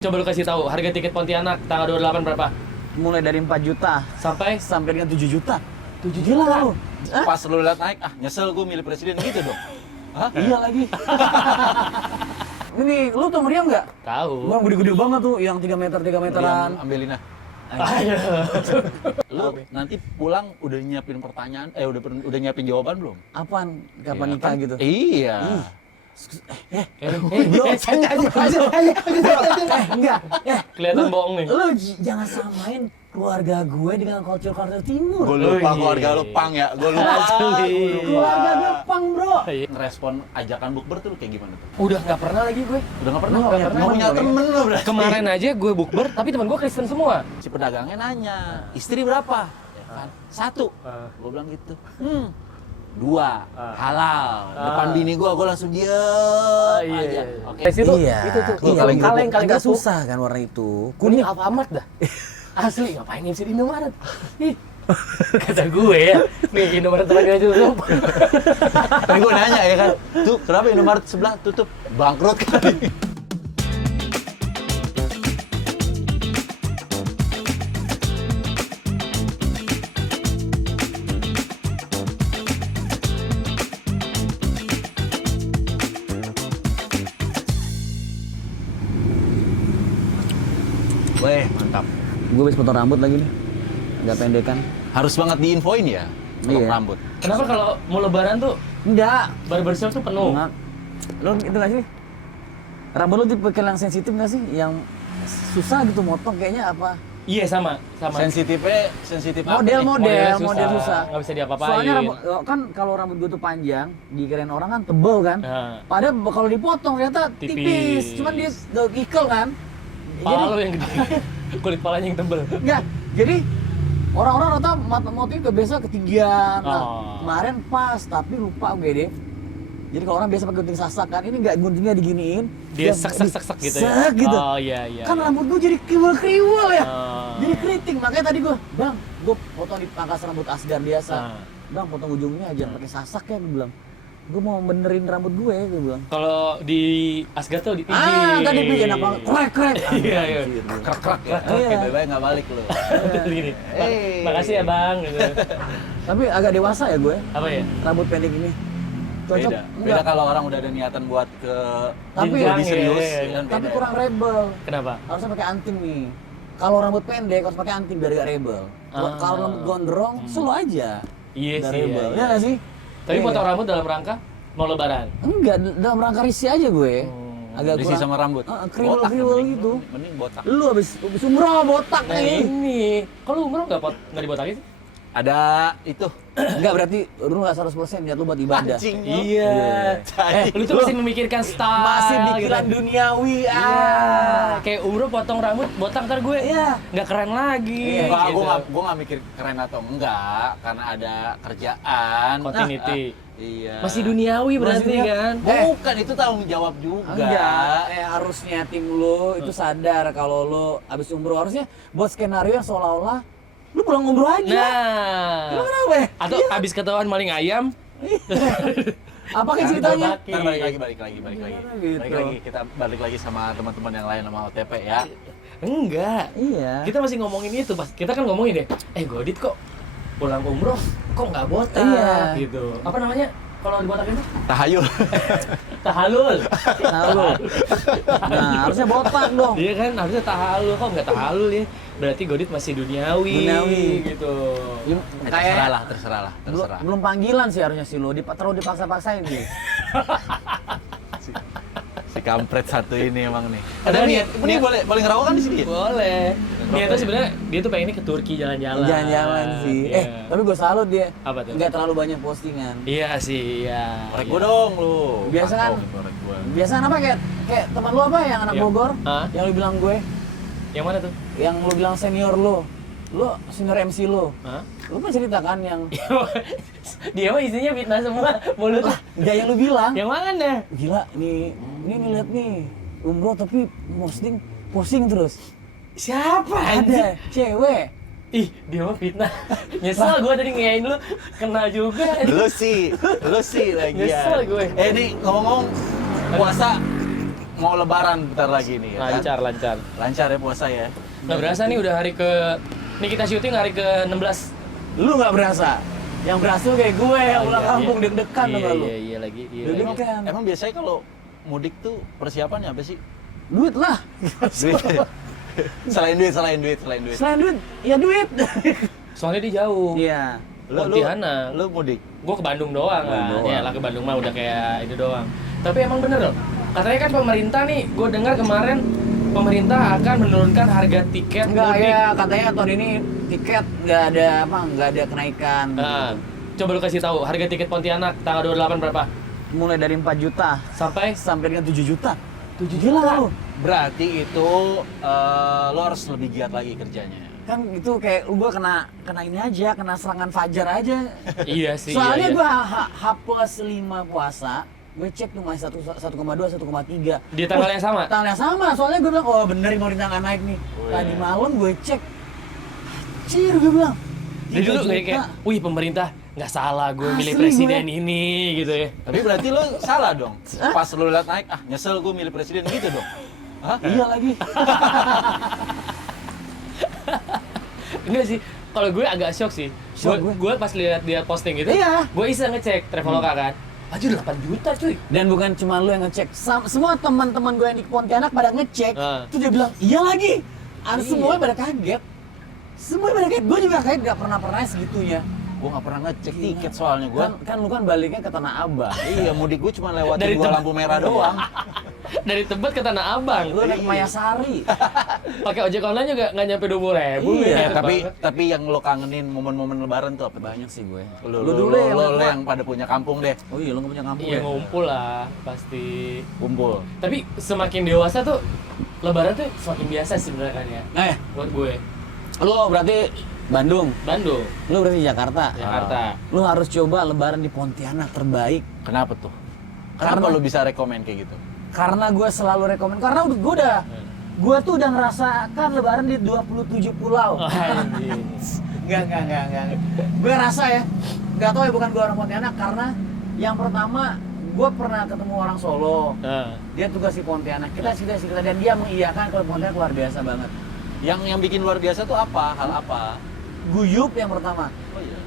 Coba lu kasih tahu harga tiket Pontianak tanggal 28 berapa? Mulai dari 4 juta Sampai sampai dengan 7 juta. 7 Gila juta. lu. Hah? Pas lu lihat naik, nyesel gue milih presiden gitu dong. Hah? Iya lagi. Ini lu tau meriam nggak? Tahu. Bang gede-gede banget tuh, yang 3 meteran. Ambelina. Ayo. Lu nanti pulang udah nyiapin pertanyaan, udah nyiapin jawaban belum? Apaan? Kapan Iya nikah kan? gitu? Iya. Bro, enggak. Kelihatan bohong nih. Lu jangan samain keluarga gue dengan culture timur. Gue lupa Oh, iya. keluarga lu pang ya, gue lupa. Asli. Keluarga gue pang, bro. Ngerespon ajakan bukber tuh lu kayak gimana tuh? Udah nggak pernah lagi gue. Udah nggak pernah? Lu nggak punya Nggak punya temen, temen lu berarti. Kemarin aja gue bukber, tapi teman gue Kristen semua. Si pedagangnya nanya, istri berapa? Ya kan? 1. Gue bilang gitu. 2 halal. Depan bini gue langsung diem aja. Oke. Dari situ, Iya. itu tuh. Iya, kaleng agak kerupuk. susah kan warna itu. Kuning Alfamart dah. Asli, ngapain ngisi di Indomaret? Ih. Kata gue ya, nih Indomaret terakhir tutup. Tadi gue nanya ya kan, tuh kenapa Indomaret sebelah tutup? Bangkrut kali. Weh, mantap. Gue habis potong rambut lagi nih. Agak pendekan. Harus banget diinfoin ya, potong Iya. rambut. Kenapa kalau mau lebaran tuh Enggak. barbershop tuh penuh? Enggak. Lu itu nggak sih? Rambut lu tipe yang sensitif nggak sih? Yang susah gitu motong kayaknya apa? Iya sama. Sensitif apa nih? Model susah. Nggak bisa diapa-apain. Soalnya kan kalau rambut gue tuh panjang, dikirain orang kan tebel kan. Nah, Padahal kalau dipotong ternyata tipis. Tipis. Cuman dia ikel kan. pala lu yang gede. Kulit palanya yang tebel. Enggak. Jadi orang-orang rata motif udah biasa ketinggian. Nah, Oh. kemarin pas tapi lupa gue deh. Jadi kalau orang biasa pakai gunting sasak kan, ini enggak guntingnya diginiin. Dia sak gitu ya. Sak gitu. Oh iya iya. Kan rambut gue jadi kriwel-kriwel ya. Oh. Jadi keriting. Makanya tadi gue potong di pangkas rambut Asgar biasa. Ah. Bang, potong ujungnya aja pakai sasak ya, gue bilang. Gue mau benerin rambut gue bilang. Kalau di Asgar tuh dipijit. Kan dipijit enak banget. Krek. Iya iya. Krak ya. Iya. Oke, bye-bye nggak balik lu. Gini. Hey. Makasih ya bang. Gitu. Tapi agak dewasa ya gue, Apa ya? rambut pendek ini. Cocok. Beda. Beda kalau orang udah ada niatan buat ke Tapi lebih serius, iya, ya kan Tapi beda. kurang rebel. Kenapa? Harusnya pakai anting nih. Kalau rambut pendek harus pakai anting biar gak rebel. Kalau rambut gondrong, slow aja. Iya Nggak sih. rebel. Iya, Ya nggak sih? Tapi Iya. potong rambut dalam rangka mau lebaran. Enggak, dalam rangka risih aja gue. Agak Berisi kurang. sama rambut. Kriwel mending. gitu. Mending botak. Lu habis umroh botak Nah nih. ini, kalau umroh nggak dibotakin sih? Ada itu. Enggak berarti lu enggak 100% niat lu buat ibadah. Anjing lu. Iya. Cacing Lu tuh masih memikirkan style. Masih pikiran gitu. duniawi. Iya. Kayak umroh potong rambut, botak ntar gue. Iya. Nggak keren lagi. Iya, Enggak, gitu. gue nggak mikir keren atau enggak, karena ada kerjaan. Continuity. Iya. Masih duniawi berarti Masih kan? Bukan, itu tanggung jawab juga. Enggak, harusnya tim lu itu sadar kalau lu habis umroh harusnya buat skenario yang seolah-olah lu pulang umroh aja. Nah. Lu kenapa ya? Atau abis ketahuan maling ayam, Apa kayak ceritanya? Botakin. Ntar balik lagi. Gitu. Balik lagi, kita balik lagi sama teman-teman yang lain sama OTP ya. enggak. Iya. Kita masih ngomongin itu, pas kita kan ngomongin deh. Godit kok pulang umroh kok nggak botak? Iya. Gitu. Apa namanya? Kalau dibotakin tuh? Tahayul. Tahalul. Nah, lu. Nah, harusnya botak dong. Iya kan, harusnya tahalul, kok nggak tahalul ya? Berarti Godit masih duniawi. Duniawi. Gitu. Terserah lah. Belum panggilan sih harusnya sih lu, terlalu dipaksa-paksain sih. Si kampret satu ini emang nih. Ada Ada niat- niat, ini boleh ngerokok kan di sini? Boleh. Niatnya sebenarnya dia tuh pengennya ke Turki jalan-jalan. Jalan-jalan sih. Iya. Tapi gue salut dia. Apa tuh? Nggak terlalu banyak postingan. Iya sih, iya. Korek Iya. gua dong lu. Biasa kan? Korek gua. Biasa apa kayak teman lu apa yang anak Iya. Bogor? Hah? Yang lu bilang gue, Yang mana tuh? yang lu bilang senior lu. Lu senior MC lu. Hah? Lu kan cerita kan yang Dia mah isinya fitnah semua mulut. enggak yang lu bilang. Yang mana? Gila nih lihat nih. Umroh tapi posting terus. Siapa Ada cewek. Ih, dia mah fitnah. Nyesel gue tadi ngeyain lu, kena juga. Lu sih lagi ya. Nyesel gue. Nih ngomong-ngomong puasa mau lebaran bentar lagi nih ya kan? Lancar. Lancar ya puasa ya. Nggak berasa nih udah hari ke... Nih kita syuting hari ke-16. Lu nggak berasa. Yang berasa tuh kayak gue yang pulang iya, kampung deg-degan tuh lu. Iya lagi. Deg-degan. Emang biasanya kalau mudik tuh persiapannya apa sih? Duit lah. Duit. Selain duit. Selain duit, ya duit. Soalnya dia jauh. Iya. Pontianak. Lu mudik. Gue ke Bandung doang Bandung kan. doang. Ya lah ke Bandung mah udah kayak itu doang. Tapi emang bener loh. Katanya kan pemerintah nih, gue dengar kemarin pemerintah akan menurunkan harga tiket Enggak mudik. ya, katanya tahun ini tiket nggak ada kenaikan. Nah, coba lu kasih tahu harga tiket Pontianak tanggal 28 berapa? Mulai dari 4 juta Sampai dengan 7 juta. 7 Gila juta. lu. Berarti itu lo harus lebih giat lagi kerjanya. Kan itu kayak gua kena ini aja, kena serangan fajar aja. Iya sih. Soalnya iya. gua H+5 puasa, gue cek tuh masih 1,2, 1,3. Di tanggal yang sama? Tanggal yang sama, soalnya gue bilang, oh bener pemerintah nggak naik nih. Tadi malam gue cek, anjir gue bilang. Jadi 3 dulu juta. kayak, wih pemerintah nggak salah gue milih Asli presiden gue. ini gitu ya. Tapi berarti lo salah dong. Pas lo lihat naik, nyesel gue milih presiden gitu dong. Hah? Iya lagi. Enggak sih, kalau gue agak shock sih. Shock gue. Gue pas lihat dia posting gitu, Iya. gue iseng ngecek Traveloka kan. Aja 8 juta cuy. Dan bukan cuma lu yang ngecek, semua teman-teman gue yang di Pontianak pada ngecek, Ah. tuh dia bilang, iya lagi. Iya. Semuanya pada kaget. Semuanya pada kaget, gue juga kaget gak pernah segitunya. Gue nggak pernah ngecek tiket soalnya gue. Kan lu kan baliknya ke Tanah Abang. Iya, mudik gue cuma lewatin Dari 2 Tebet. lampu merah doang. Dari Tebet ke Tanah Abang. Lu naik Mayasari. Pakai ojek online juga nggak nyampe 20.000. Iya, Tapi yang lo kangenin momen-momen lebaran tuh apa? Banyak sih gue. Lo dulu ya, lo yang pada punya kampung deh, Oh iya, lu gak punya kampung Iya ya? ngumpul lah pasti. kumpul. Tapi semakin dewasa tuh Lebaran tuh semakin biasa sih sebenarnya kan ya. Buat gue. Lu berarti Bandung, Bandung, lu berarti Jakarta. Jakarta. Lu harus coba lebaran di Pontianak terbaik. Kenapa tuh? Kenapa Karena- lo bisa rekomen kayak gitu? Karena gue selalu rekomen, karena gue tuh udah ngerasakan lebaran di 27 pulau. Anjing. Enggak. Gue rasa ya, nggak tahu ya bukan gue orang Pontianak, karena yang pertama gue pernah ketemu orang Solo. Nah, Dia tugas di Pontianak, kita dan dia mengiyakan kalau Pontianak luar biasa banget. Yang bikin luar biasa tuh apa? Hal apa? Guyup yang pertama. Oh iya.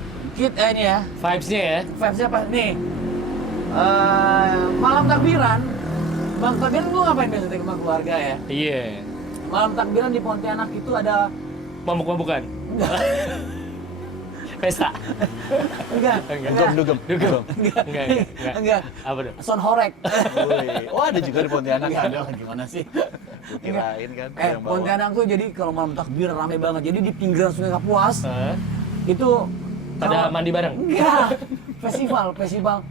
Ini ya, vibes-nya ya. vibes-nya apa? Nih, malam takbiran. Bang takbiran lu ngapain biasanya sama keluarga ya? Iya. Malam takbiran di Pontianak itu ada Mabuk-mabukan. Pesta. enggak, Dugem. enggak. Apa tuh? Sound horek. Wih, oh ada juga di Pontianak. Enggak ada lah, gimana sih? Gua kirain kan. yang bawa. Pontianak tuh jadi kalau malam takbir rame banget. Jadi di pinggiran Sungai Kapuas Hah? itu Pada mandi bareng. enggak. Festival.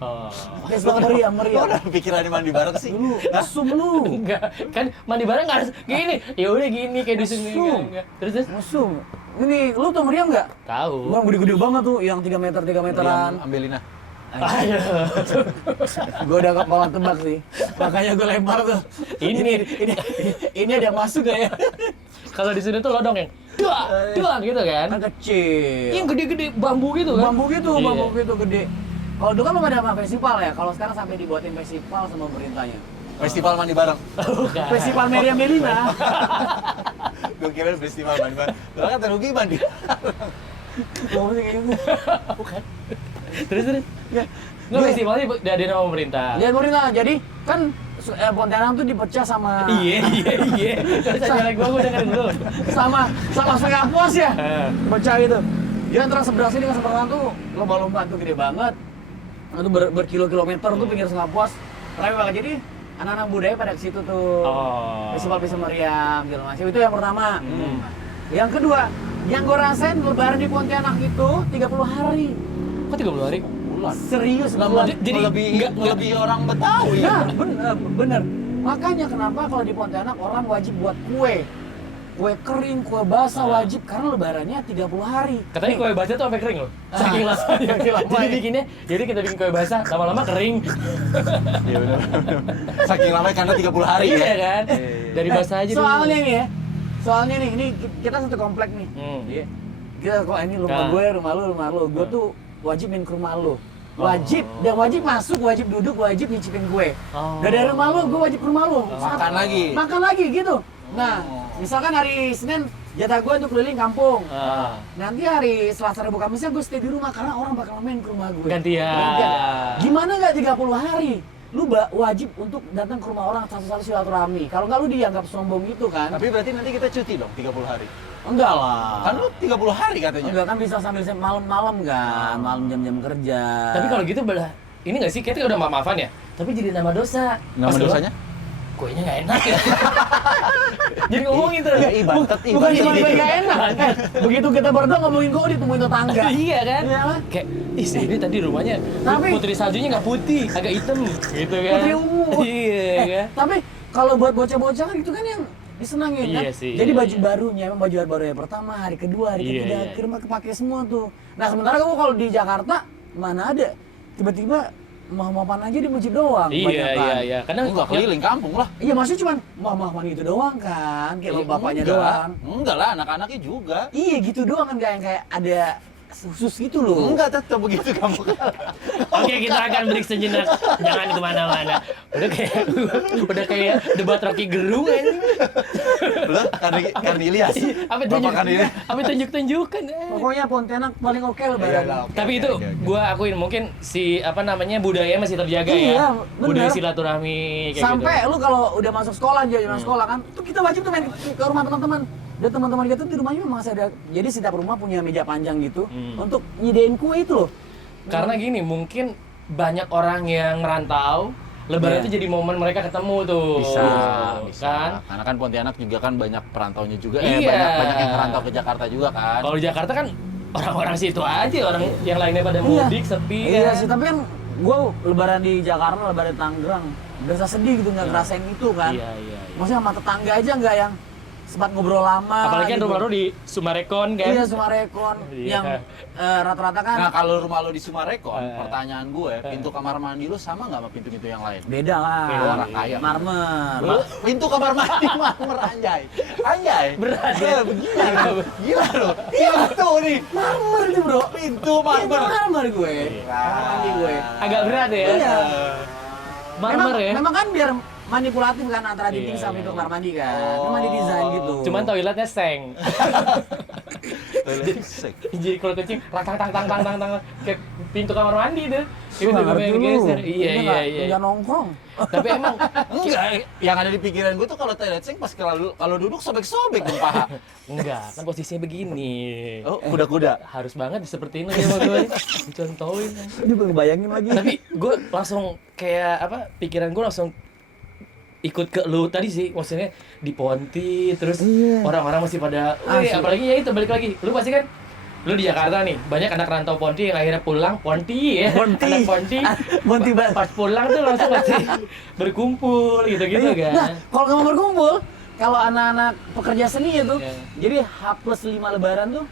Oh. Festival meriah. Lo udah pikiran mandi bareng sih? Lu, mesum lu. Enggak, kan mandi bareng nggak harus gini. Ya udah gini kayak dusun gini. Mesum. Enggak. Terus Mesum. Ini lu tau meriam nggak? tahu. Bang gede-gede banget tuh, yang 3 meteran. Ambelina. Ayo. Gue udah kepala tebak sih, makanya gue lempar tuh. Ini ada yang masuk gak ya? Kalau di sini tuh lodong yang dua gitu kan. Kan kecil. Yang gede-gede bambu gitu kan. Bambu gitu, Iya. bambu gitu gede. Kalau dulu kan belum ada sama festival ya, kalau sekarang sampai dibuatin festival sama pemerintahnya. Festival mandi bareng. Bukan. Festival Meriam Melina. Gue kira festival mandi bareng. Lo kan terugi mandi. Gua mesti kayak gitu. Bukan. Terus. Ya. Nggak festivalnya dari nama pemerintah. Lihat pemerintah, jadi kan Pontianak tuh dipecah sama Iya. Terus aja lagi gua dengerin dulu. sama Sungai Kapuas ya. Eh. Pecah gitu. Dia antara sebelah sini ke sebelah tuh lomba-lomba tuh gede banget. Itu berkilo-kilometer tuh pinggir Sungai Kapuas. Ramai banget. Jadi anak-anak budaya pada ke situ tuh. Oh. Festival meriam gitu macam. Itu yang pertama. Hmm. Yang kedua, yang gue rasain lebaran di Pontianak itu 30 hari. Kok 30 hari? Serius bulan. Jadi lebih orang Betawi. Nah, bener. Makanya kenapa kalau di Pontianak orang wajib buat kue. Kue kering, kue basah wajib karena lebarannya 30 hari. Katanya kue basah tuh sampai kering loh. Saking lamanya. Jadi bikinnya, jadi kita bikin kue basah, lama-lama kering. Iya benar. Saking lamanya karena 30 hari ya. Iya kan? Dari basah aja dulu. Soalnya nih ya. Soalnya nih, ini kita satu komplek nih. Hmm. Iya. Kita kok ini rumah Nah. gue, rumah lu. Gue tuh wajib main ke rumah lu. Wajib, dan wajib masuk, wajib duduk, wajib nyicipin kue. Oh. Dari rumah lu, gue wajib ke rumah lu. Makan lagi. Makan lagi gitu. Nah, misalkan hari Senin jatah gue untuk keliling kampung. Nanti hari Selasa, Rabu, Kamisnya gue stay di rumah karena orang bakal main ke rumah gue. Gantian. Gimana nggak 30 hari? Lu wajib untuk datang ke rumah orang satu-satu silaturahmi. Kalau nggak lu dianggap sombong gitu kan? Tapi berarti nanti kita cuti dong 30 hari. Enggak lah. Kan lu 30 hari katanya. Enggak kan bisa sambil malam-malam kan, malam jam-jam kerja. Tapi kalau gitu ini nggak sih kita udah maaf-maafan ya? Tapi jadi nama dosa. Nama Pas dosanya? kuenya nggak enak ya. Jadi ngomongin tuh. Ya, ibarat Bukan cuma nggak enak. Begitu kita berdua ngomongin kok ditemuin tetangga. Iya kan? Iya kan? Kayak, ih si ini tadi rumahnya Tapi- putri saljunya nggak putih, agak hitam gitu kan. Putri ungu. Iya kan? Tapi kalau buat bocah-bocah kan itu kan yang disenangin kan. Iya sih, Jadi iya, baju iya. barunya, emang baju baru yang pertama, hari kedua, hari Iya, ketiga, iya. akhirnya kepake semua tuh. Nah sementara gua kalau di Jakarta mana ada tiba-tiba mah-mahan aja di masjid doang. kebanyakan. Iya. Kadang Enggak keliling kampung lah. Iya maksudnya cuma mah-mahan itu doang kan, kayak Iya, bapaknya enggak. doang. Enggak lah, anak-anaknya juga. Iya gitu doang kan, kayak ada khusus gitu loh. Enggak tetap begitu kamu. Oke, kita akan break sejenak. Jangan kemana-mana. Udah kayak debat Rocky Gerung kan. Lah, kan Ilyas. Apa Bapak kan Ilyas. tunjuk-tunjukan. Pokoknya Pontianak paling oke Iya, lebaran. lah, oke, Tapi oke, itu oke, oke. gua akuin mungkin budaya masih terjaga Iya, ya. bener. Budaya silaturahmi kayak Sampai gitu. lu kalau udah masuk sekolah, jalan sekolah kan, tuh kita wajib tuh main ke rumah teman-teman. Dan teman-teman kita tuh di rumahnya memang masih ada. Jadi setiap rumah punya meja panjang gitu untuk nyediain kue itu loh. Karena gini, mungkin banyak orang yang merantau, lebaran Iya. itu jadi momen mereka ketemu tuh. Bisa. Kan? Karena kan Pontianak juga kan banyak perantaunya juga. Iya. Banyak yang merantau ke Jakarta juga kan. Kalau di Jakarta kan orang-orang situ aja, orang yang lainnya pada Iya. mudik, sepi. Iya kan? sih, tapi kan gue lebaran di Jakarta, lebaran di Tangerang, berasa sedih gitu nggak ngerasain itu kan. Iya. Maksudnya sama tetangga aja nggak yang sempat ngobrol lama. Apalagi kan gitu. rumah lu di Sumarekon kan. Iya, Sumarekon Iya. yang rata-rata kan Nah kalau rumah lo di Sumarekon, Eh. pertanyaan gue, pintu kamar mandi lo sama nggak sama pintu-pintu yang lain? beda lah. Beda, orang kaya. Marmer. Pintu kamar mandi marmer anjay. Berat ya? Gila lo. Gila lo. Iya tuh nih. Marmer itu bro. Pintu Itu marmer. marmer gue. Kamar mandi gue. Agak berat ya. Iya. Marmer ya. Memang kan biar manipulatif kan antara dinding Iya, sama iya, pintu iya. kamar mandi kan. Memang didesain gitu. Cuman toiletnya seng. Jadi kalau kencing tang kayak pintu kamar mandi tuh. Lu nggak ngerti lu. Geser. Itu Iya. nggak nongkrong. Tapi emang Enggak, yang ada di pikiran gue tuh kalau toilet sink pas kalau duduk sobek-sobek dong paha. enggak, kan posisinya begini. Oh, kuda-kuda. Harus banget seperti ini ya sama gue. Dicontohin. Ini gue ngebayangin lagi. Tapi gue langsung kayak apa? Pikiran gue langsung ikut ke lu tadi sih, maksudnya di Ponti, terus Iya. orang-orang masih pada, Asli. apalagi ya itu balik lagi, lu pasti kan, lu di Jakarta nih, banyak anak rantau Ponti yang akhirnya pulang, Ponti ya, Ponti. anak Ponti, Monty banget. pas pulang tuh langsung pasti berkumpul gitu-gitu Nah, kan. kalau nggak mau berkumpul, kalau anak-anak pekerja seni itu, Iya. jadi H+5 lebaran tuh,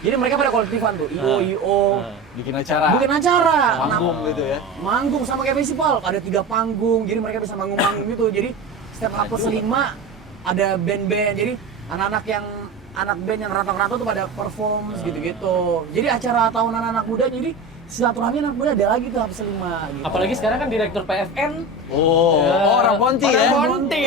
jadi mereka pada kolektifan tuh, IO, Bikin acara. bikin acara, Manggung gitu ya. manggung sama kayak festival, ada 3 panggung, jadi mereka bisa manggung-manggung gitu, jadi setiap H+5 ada band-band, jadi anak band yang rantau-rantau tuh pada perform gitu-gitu, jadi acara tahunan anak muda, jadi silaturahmi anak muda ada lagi tuh H+5 gitu. Apalagi sekarang kan direktur PFN. Oh, orang Ponti ya. Orang Ponti.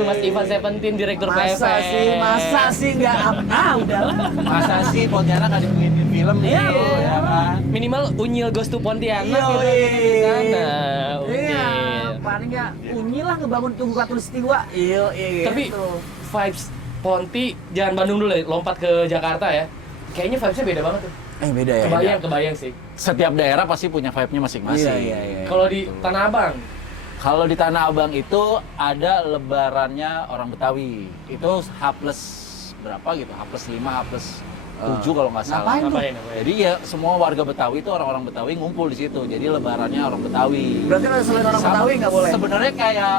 Mas Ivan Seventeen direktur PFN. Masa sih nggak udahlah. Masa sih Pontianak ada bikin film Iya, gitu ya kan? Minimal Unyil Goes to Pontianak Iya, gitu di sana. Iya, Unyil. paling nggak Unyil lah ngebangun Tugu Katulistiwa. Iya, Tapi gitu. vibes Ponti, jangan Bandung dulu ya, lompat ke Jakarta ya. Kayaknya vibes-nya beda banget tuh. Beda ya. Kebayang sih. Setiap daerah pasti punya vibe-nya masing-masing. Iya. Kalau di Tanah Abang, Kalau di Tanah Abang itu ada lebarannya orang Betawi. Itu H+ berapa gitu? H+5, H+7 kalau nggak salah. Ngapain tuh? ngapain? Jadi ya semua warga Betawi itu orang-orang Betawi ngumpul di situ. Jadi lebarannya orang Betawi. Berarti kalau selain orang Betawi nggak boleh. Sebenarnya kayak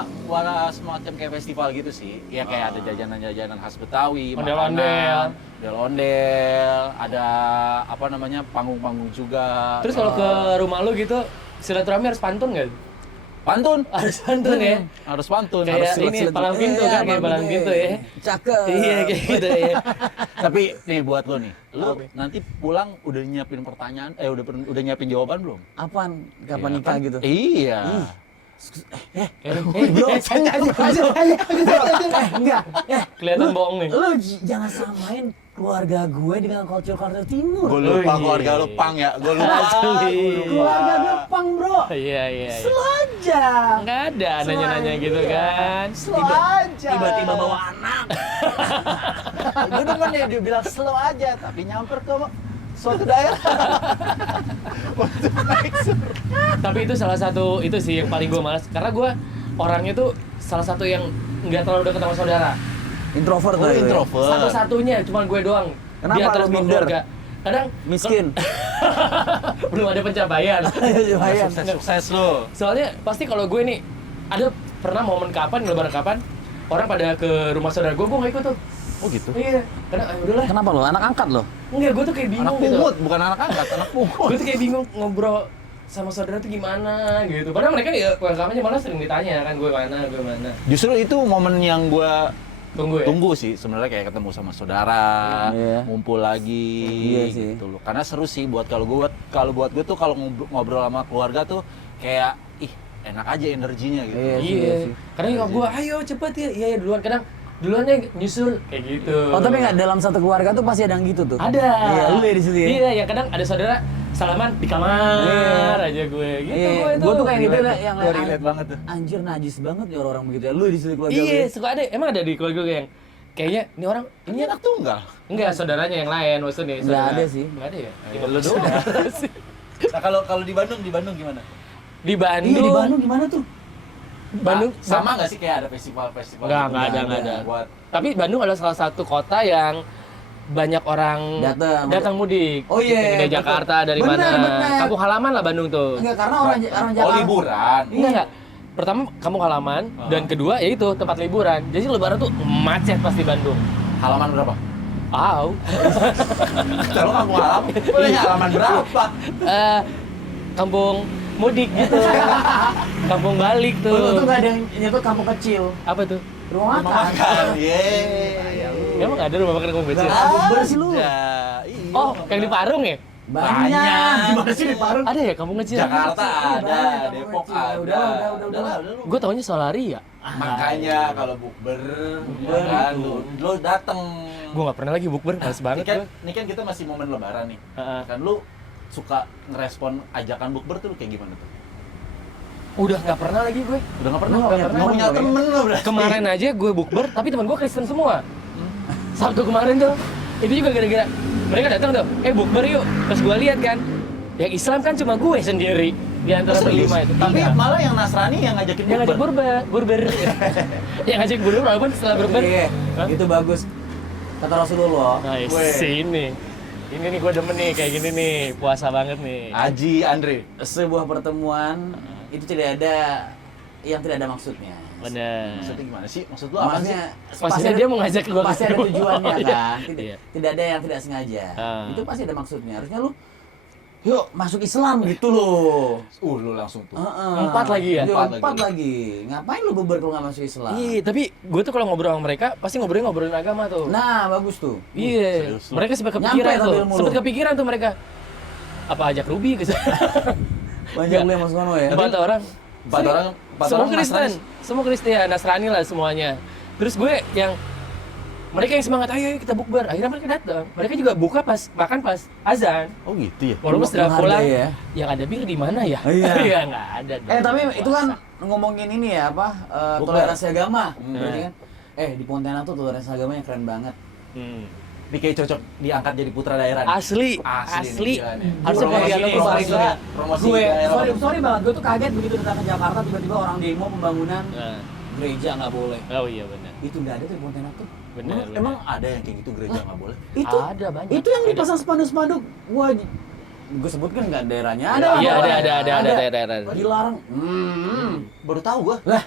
semacam kayak festival gitu sih. Ya kayak ada jajanan-jajanan khas Betawi, Ondel-ondel. ondel-ondel, ada apa namanya panggung-panggung juga. Terus kalau ke rumah lu gitu, silaturahmi harus pantun nggak? Pantun. Harus pantun ya. Harus pantun. Kayak Harus ini palang pintu Iya, kan, kayak palang palang pintu, pintu ya. Cakep. Iya kayak gitu ya. Tapi nih buat lo nih, lo nanti pulang udah nyiapin pertanyaan, udah nyiapin jawaban belum? Apaan? Kapan Iya, nikah kan? gitu? Iya. Bro, enggak. Kelihatan bohong nih. Lu jangan samain keluarga gue dengan culture timur. Gue lupa Oh, iya. keluarga lo pang ya, gue lupa. Asli. Keluarga gue pang, bro. Iya iya. iya. Slow aja. Nggak ada nanya-nanya gitu kan. Slow aja. Tiba-tiba bawa anak. Gue demen ya dia bilang slow aja, tapi nyamper ke suatu daerah. Untuk naik sur. Tapi itu salah satu itu sih yang paling gue malas karena gue orangnya tuh salah satu yang nggak terlalu dekat sama saudara. Introvert Oh, lah itu ya. introvert. Satu-satunya cuma gue doang. Kenapa Di antara lu semua minder? keluarga. Kadang Miskin. belum ada pencapaian. Lumayan. Sukses lo. Soalnya pasti kalau gue nih ada pernah momen kapan, lebaran kapan orang pada ke rumah saudara gue nggak ikut tuh. Oh gitu. Iya, karena ayo udahlah. Kenapa lo? Anak angkat lo? Enggak, gue tuh kayak Anak bingung gitu. pungut, bukan anak angkat, anak pungut. Gue tuh kayak bingung ngobrol sama saudara tuh gimana gitu. Padahal mereka ya welcome-nya malah sering ditanya kan gue mana. Justru itu momen yang gue Tunggu ya. tunggu sih sebenarnya, kayak ketemu sama saudara, Iya. ngumpul lagi, Iya sih. gitu loh. Karena seru sih buat buat gue tuh kalau ngobrol sama keluarga tuh kayak enak aja energinya gitu. Iya. Iya. sih. Karena nyokap gue, ayo cepet ya. Iya duluan. Kadang duluannya nyusul kayak gitu. Oh, tapi nggak dalam satu keluarga tuh pasti ada yang gitu tuh. Ada. Iya, lu ya di situ ya. Iya, yang kadang ada saudara salaman di kamar Iya. aja gue. Gitu Iya, gue tuh. gue tuh kayak gitu lah yang Gue relate banget tuh. anjir najis banget ya orang-orang begitu ya. Lu di situ keluarga Iya, lu. suka ada. Emang ada di keluarga gue yang kayaknya ini orang Ini anak tunggal. enggak saudaranya yang lain maksudnya. Nggak saudara. ada sih. Nggak ada ya? Ya, lu doang. Nah, kalau di Bandung gimana? Di Bandung. Iya, di Bandung gimana tuh? Bandung Sama nggak sih kayak ada festival-festival? Nggak gitu? ada. Buat Tapi Bandung adalah salah satu kota yang banyak orang Datang. mudik. Oh iya, Dari betul. Jakarta, dari Benar, mana? benar. Kampung halaman lah Bandung tuh. Enggak, karena orang Jakarta. liburan. Enggak. Pertama kampung halaman dan kedua yaitu tempat liburan. Jadi lebaran tuh macet pasti Bandung. Halaman berapa? Au. Kalau kampung halaman, boleh halaman berapa? Eh, kampung mudik gitu. Kampung balik tuh. Tuh nggak ada yang nyebut kampung kecil. Apa tuh? Rumah makan. Yeay. Emang ada rumah makan kampung kecil? Nah, bukber sih lu. Iya. Oh, yang di Parung ya? Banyak. Gimana sih di Parung? Ada ya kampung kecil? Jakarta ada, Banyak, Depok kecil. ada. Udah. Gue taunya Solari ya. Makanya kalau bukber, ya kan, lu dateng. Gue nggak pernah lagi bukber, males banget gue. Ini kan kita masih momen lebaran nih. Heeh. Kan lu suka ngerespon ajakan bukber tuh lu kayak gimana tuh? Udah nggak pernah lagi gue. Udah nggak pernah? Lu nggak Nggak punya pernah, temen lu berarti? Kemarin aja gue bukber, tapi teman gue Kristen semua. Sabtu kemarin tuh, itu juga gara-gara mereka datang tuh, bukber yuk. Terus gue lihat kan, yang Islam kan cuma gue sendiri di antara Serius? berlima itu. Tapi Iya. malah yang Nasrani yang ngajakin Yang ngajak burber. Yang ngajak burber walaupun setelah burber. Iya, Hah? itu bagus. Kata Rasulullah. Nice, Gue. sini. Ini nih gue demen nih kayak gini nih, puasa banget nih. Haji Andre. Sebuah pertemuan itu tidak ada yang tidak ada maksudnya. Bener. Maksudnya gimana sih? Maksud lu apa sih? Maksudnya Maksudnya dia mau ngajak gue pasti ada tujuannya kan. Iya. Tidak ada yang tidak sengaja. Ah. Itu pasti ada maksudnya. Harusnya lu yuk masuk Islam gitu loh. Lu langsung tuh. Heeh. 4 lagi ya? Iya, 4 4 lagi. Ngapain lu beber kalau nggak masuk Islam? Iya, tapi gue tuh kalau ngobrol sama mereka pasti ngobrolin agama tuh. Nah, bagus tuh. Iya, serius lu. mereka sempat kepikiran Nyampe tuh. tapi ilmu lu. Sempat kepikiran tuh mereka. Apa ajak Ruby gitu. Banyak lu yang masuk sono ya. 4 orang. Empat Semua orang Kristen. Nasrani. Semua Kristen, Nasrani lah semuanya. Terus gue yang mereka yang semangat, ayo kita bukber. Akhirnya mereka datang. Mereka juga buka makan pas azan. Oh gitu ya? Walaupun setelah Menghargai pulang, ya. yang ada bir di mana ya? Iya. Iya, nggak ada. dong. Tapi itu kan ngomongin ini ya apa Bukan. toleransi agama. Hmm. Berarti kan di Pontianak tuh toleransi agamanya keren banget. Hmm. Ini kayak cocok diangkat jadi putra daerah nih. Asli. Asli. Gila nih. Harusnya Promosi Pontianak nih, tuh promosi paling nih. Promosi Gue daerah. sorry banget, gue tuh kaget begitu datang ke Jakarta tiba-tiba orang demo pembangunan Nah. gereja nggak boleh. Oh iya benar. Itu nggak ada tuh di Pontianak tuh. Benar. Emang ada yang kayak gitu gereja nggak boleh? Itu Ada banyak. Itu yang dipasang spanduk-spanduk. Wah, gue sebutkan nggak daerahnya ada. Iya, boleh. ada. Dilarang. Baru tahu gua. Lah,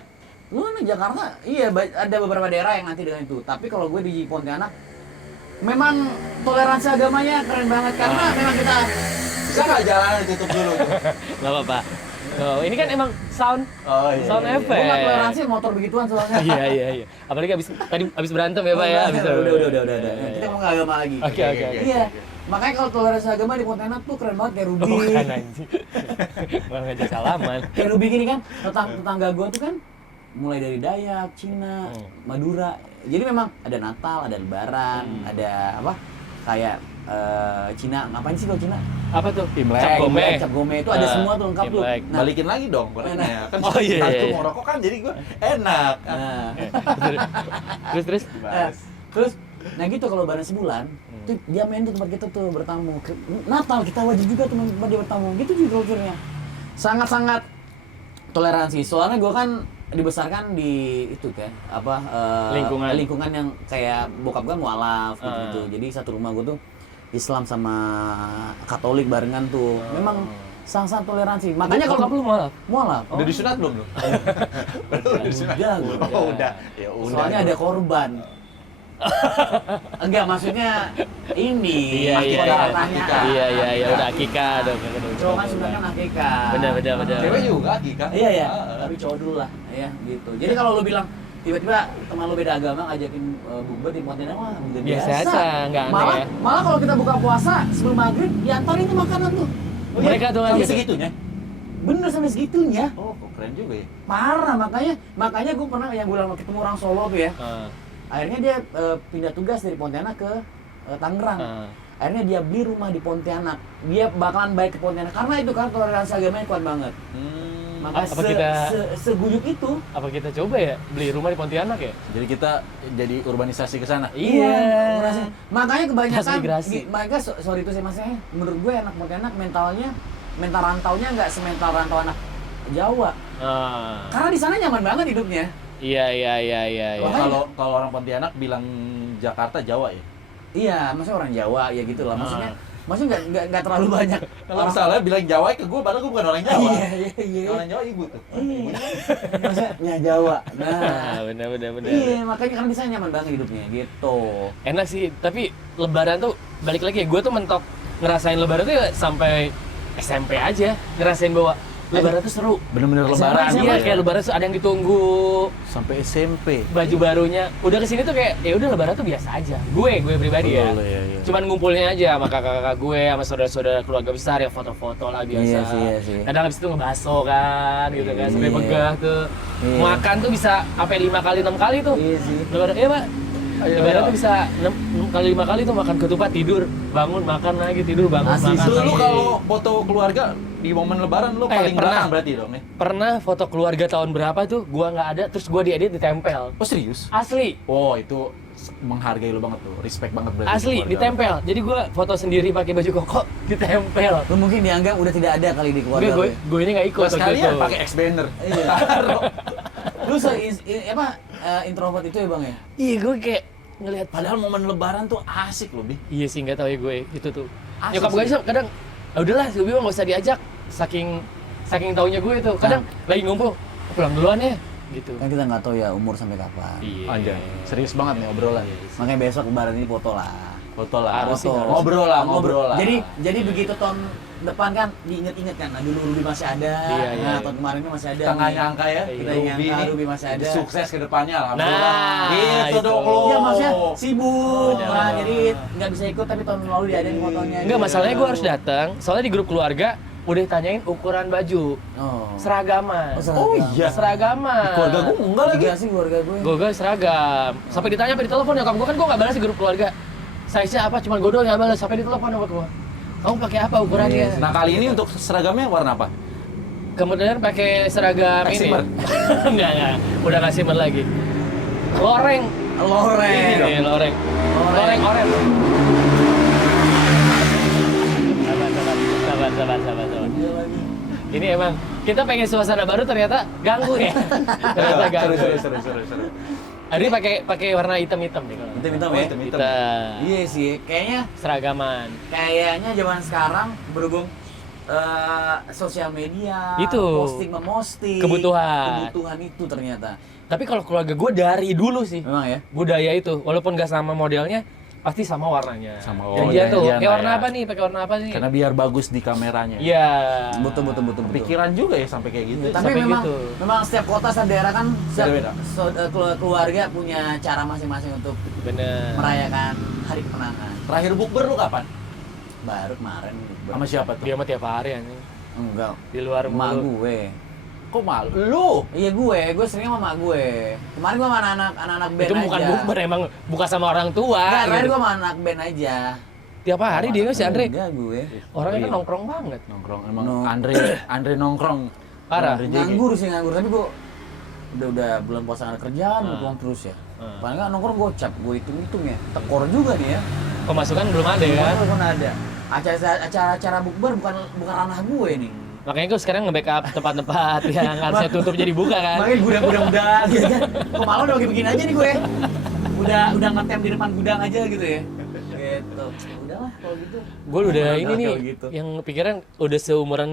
lu nih Jakarta, iya ada beberapa daerah yang nanti dengan itu. Tapi kalau gue di Pontianak, memang toleransi agamanya keren banget karena memang kita Bisa nggak jalanan ditutup dulu? Nggak apa-apa. Oh, ini kan emang sound Oh iya. sound iya. effect. Gue nggak toleransi motor begituan soalnya. Iya. Apalagi abis berantem ya, Pak ya. Udah, Abis udah. Kita mau agama lagi. Oke. Iya. Makanya kalau toleransi agama di Pontianak tuh keren banget kayak Ruby. Bukan anjing. Malah ngajak salaman. Kayak Ruby gini kan, tetangga gua tuh kan mulai dari Dayak, Cina, Madura. Jadi memang ada Natal, ada Lebaran, ada apa? Kayak Cina, ngapain sih kalau Cina? Apa tuh? Imlek. Cap gome. Cap gome itu ada semua tuh lengkap tuh. Imlek. Nah, Balikin lagi dong gorengannya. Kan Oh, iya, satu iya. mau rokok kan jadi gue enak. nah, Terus. terus, nah gitu kalau Lebaran sebulan, tuh dia main di tempat kita tuh bertamu. Natal kita wajib juga tuh tempat dia bertamu. Gitu juga culture-nya. Sangat-sangat toleransi. Soalnya gua kan dibesarkan di itu kan apa lingkungan yang kayak bokap gua mualaf gitu. Jadi satu rumah gua tuh Islam sama Katolik barengan tuh. Memang sangat toleransi. Makanya kalau lu malah mualaf. Udah disunat belum lu? Udah disunat. Udah. Oh, udah. Ya udah. Soalnya ada korban. Enggak, maksudnya ini Iya. hartanya. Udah akikah dong. Cowok kan sebenarnya akikah. Bener. Cewek juga kan? Iya. Tapi cowok dulu lah, ya gitu. Jadi kalau lu bilang tiba-tiba teman lu beda agama ngajakin bukber di Pontianak mah udah Biasa biasa. aja, nggak aneh malah, ya. Malah kalau kita buka puasa sebelum maghrib, diantarin tuh makanan tuh. Oh, iya? Mereka tuh Sampai gitu. segitunya. Bener sampai segitunya. Oh, kok keren juga ya. Parah, makanya gue pernah yang gue ketemu orang Solo tuh ya. Akhirnya dia pindah tugas dari Pontianak ke Tangerang. Akhirnya dia beli rumah di Pontianak. Dia bakalan baik ke Pontianak karena itu kan toleransi agamanya kuat banget. Makanya Apa kita- seguyup itu. Apa kita coba ya beli rumah di Pontianak ya? Jadi kita jadi urbanisasi ke sana. Urbanisasi. Makanya kebanyakan Transmigrasi. mereka sorry itu saya masnya. Menurut gue anak Pontianak mental rantaunya nggak semental rantau anak Jawa. Karena di sana nyaman banget hidupnya. Iya. Oh, kalau orang Pontianak bilang Jakarta Jawa ya. Iya, maksudnya orang Jawa ya gitulah. Maksudnya nggak terlalu banyak. Kalau misalnya bilang Jawa ke gue, padahal gue bukan orang Jawa. Iya. Orang Jawa ibu tuh. Iya. Maksudnya Jawa. Nah. Bener. Iya, makanya kan di sana nyaman banget hidupnya gitu. Enak sih, tapi Lebaran tuh balik lagi ya. Gue tuh mentok ngerasain Lebaran tuh ya sampai SMP aja ngerasain bahwa Lebaran tuh seru. Bener-bener Lebaran. Iya, kayak Lebaran tuh ada yang ditunggu, sampai SMP. baju barunya. Udah kesini tuh kayak ya udah Lebaran tuh biasa aja. Gue pribadi ya. Iya. Cuman ngumpulnya aja sama kakak-kakak gue, sama saudara-saudara keluarga besar yang foto-foto lah biasa. Iya sih. Kadang habis itu ngebaso kan, gitu kan, sampai Iya. begah tuh. Iya. Makan tuh bisa sampai 5 kali 6 kali tuh. Iya sih. Lebaran, iya Pak. Lebaran tuh bisa 6 kali 5 kali tuh makan ketupat, tidur, bangun, makan lagi, tidur, bangun, Asli makan sih. Lu lagi. kalau foto keluarga di momen Lebaran lu paling pernah. belakang berarti dong ya? Pernah foto keluarga tahun berapa tuh, gua nggak ada, terus gua diedit ditempel. Oh serius? Asli. Oh itu menghargai lu banget tuh, respect banget berarti. Asli keluarga. ditempel. Jadi gua foto sendiri pakai baju koko ditempel. Lu mungkin dianggap udah tidak ada kali di keluarga lu. Gue ini nggak ikut Gua waktu sekalian itu. pakai X-Banner. Iya. Lu introvert itu ya, Bang ya? Iya, gue kayak ngelihat. Padahal momen Lebaran tuh asik loh, Bi. Iya sih, nggak tahu ya gue itu tuh. Asik Nyokap gue sih. aja kadang, "Ah, udahlah, gue bilang nggak usah diajak. Saking taunya gue itu. Kadang lagi ngumpul, pulang duluan ya, gitu. Kan kita nggak tahu ya umur sampai kapan. Iya. Anjay, serius banget nih obrolan. Makanya besok Lebaran ini foto lah. Foto lah. Harus sih, harus. Ngobrol lah. Jadi begitu tahun depan kan diinget-inget kan. Nah, dulu Ruby masih ada. Iya. Tahun kemarin ini masih ada. Kita nggak nih. nyangka ya, Kita Ruby nyangka ini Ruby masih ada. sukses ke depannya alhamdulillah. Nah, gitu itu. dong lo. Iya maksudnya sibuk. Benar, Nah, benar. jadi nggak bisa ikut tapi tahun lalu diadain fotonya. Enggak, gitu. masalahnya gue harus datang. Soalnya di grup keluarga udah tanyain ukuran baju, Oh. seragaman. Oh, seragam. Oh iya. Seragaman. Keluarga gue enggak lagi. Tiga sih keluarga gue. Gue seragam. Sampai ditanya apa di telepon nyokap gue, kan gue nggak balas di grup keluarga. Size-nya apa? Cuman gue doang nggak balas. Sampai di telepon nyokap gue. Kamu pakai apa ukurannya? Nah kali ini untuk seragamnya warna apa? Kemudian pakai seragam ini. Eksimer. Enggak. Udah nggak simmer lagi. Loreng. Loreng. Ini loreng. Loreng orange. Sabar. Ini emang kita pengen suasana baru, ternyata ganggu ya. Ternyata ganggu. Seru. Hari pakai warna hitam-hitam nih kalau. Hitam-hitam Oh, ya? hitam-hitam. Iya sih, kayaknya Seragaman. zaman sekarang berhubung sosial media, Itu. memosting, Kebutuhan. itu ternyata. Tapi kalau keluarga gue dari dulu sih Memang ya. budaya itu, walaupun nggak sama modelnya, pasti sama warnanya. Sama, Janjian tuh. janjian Kayak lah warna ya. apa nih? Pakai warna apa nih? Karena biar bagus di kameranya. Iya. Betul. Pikiran juga ya sampai kayak gitu. Tapi Sampai memang gitu. memang setiap kota, setiap daerah kan setiap Beda-beda. keluarga punya cara masing-masing untuk Bener. merayakan hari kemenangan. Terakhir bukber lu kapan? Baru kemarin. Sama siapa tuh? Dia mah tiap hari anjing. Enggak. Di luar Emak mulu. gue. Kok malu? Lu? Iya gue sering sama emak gue. Kemarin gue sama anak-anak band Itu aja. bukan bukber, emang buka sama orang tua. Enggak, kemarin gitu. gue sama anak band aja. Tiap hari dia si Andre. Enggak gue. Orangnya kan Iya. nongkrong banget. Nongkrong emang No. Andre nongkrong. Parah. Andre JG. Nganggur tapi gue udah bulan puasa ada kerjaan, gue pulang terus ya. Paling nggak nongkrong gocap, gue hitung ya. Tekor juga nih ya. Pemasukan belum ada ya. Belum ada. Acara bukber bukan ranah gue nih. Makanya gue sekarang nge-backup tempat-tempat yang harusnya tutup jadi buka kan. Makanya gudang-gudang gitu kan. Kok malam udah begini aja nih gue. Udah ngetem di depan gudang aja gitu ya. Gitu. Udahlah kalau gitu. Gue udah ini nih, Kalau gitu. yang pikiran udah seumuran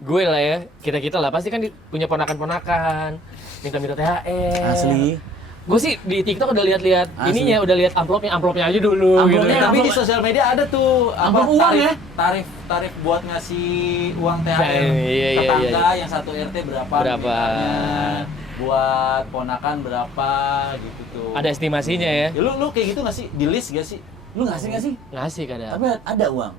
gue lah ya. Kita-kita lah, pasti kan punya ponakan-ponakan. Minta-minta THR. Asli. Gue sih di TikTok udah lihat-lihat Asli. ininya, udah lihat amplopnya aja dulu gitu. Amplopnya, Tapi amplop- di sosial media ada tuh Amplop uang ya? tarif buat ngasih uang THR Iya, iya, tetangga iya. yang satu RT berapa Berapa. misalnya, buat ponakan berapa gitu tuh. Ada estimasinya ya. Ya, lu kayak gitu nggak sih? Di list gak sih? Lu ngasih nggak sih? Ngasih kadang. Tapi ada uang.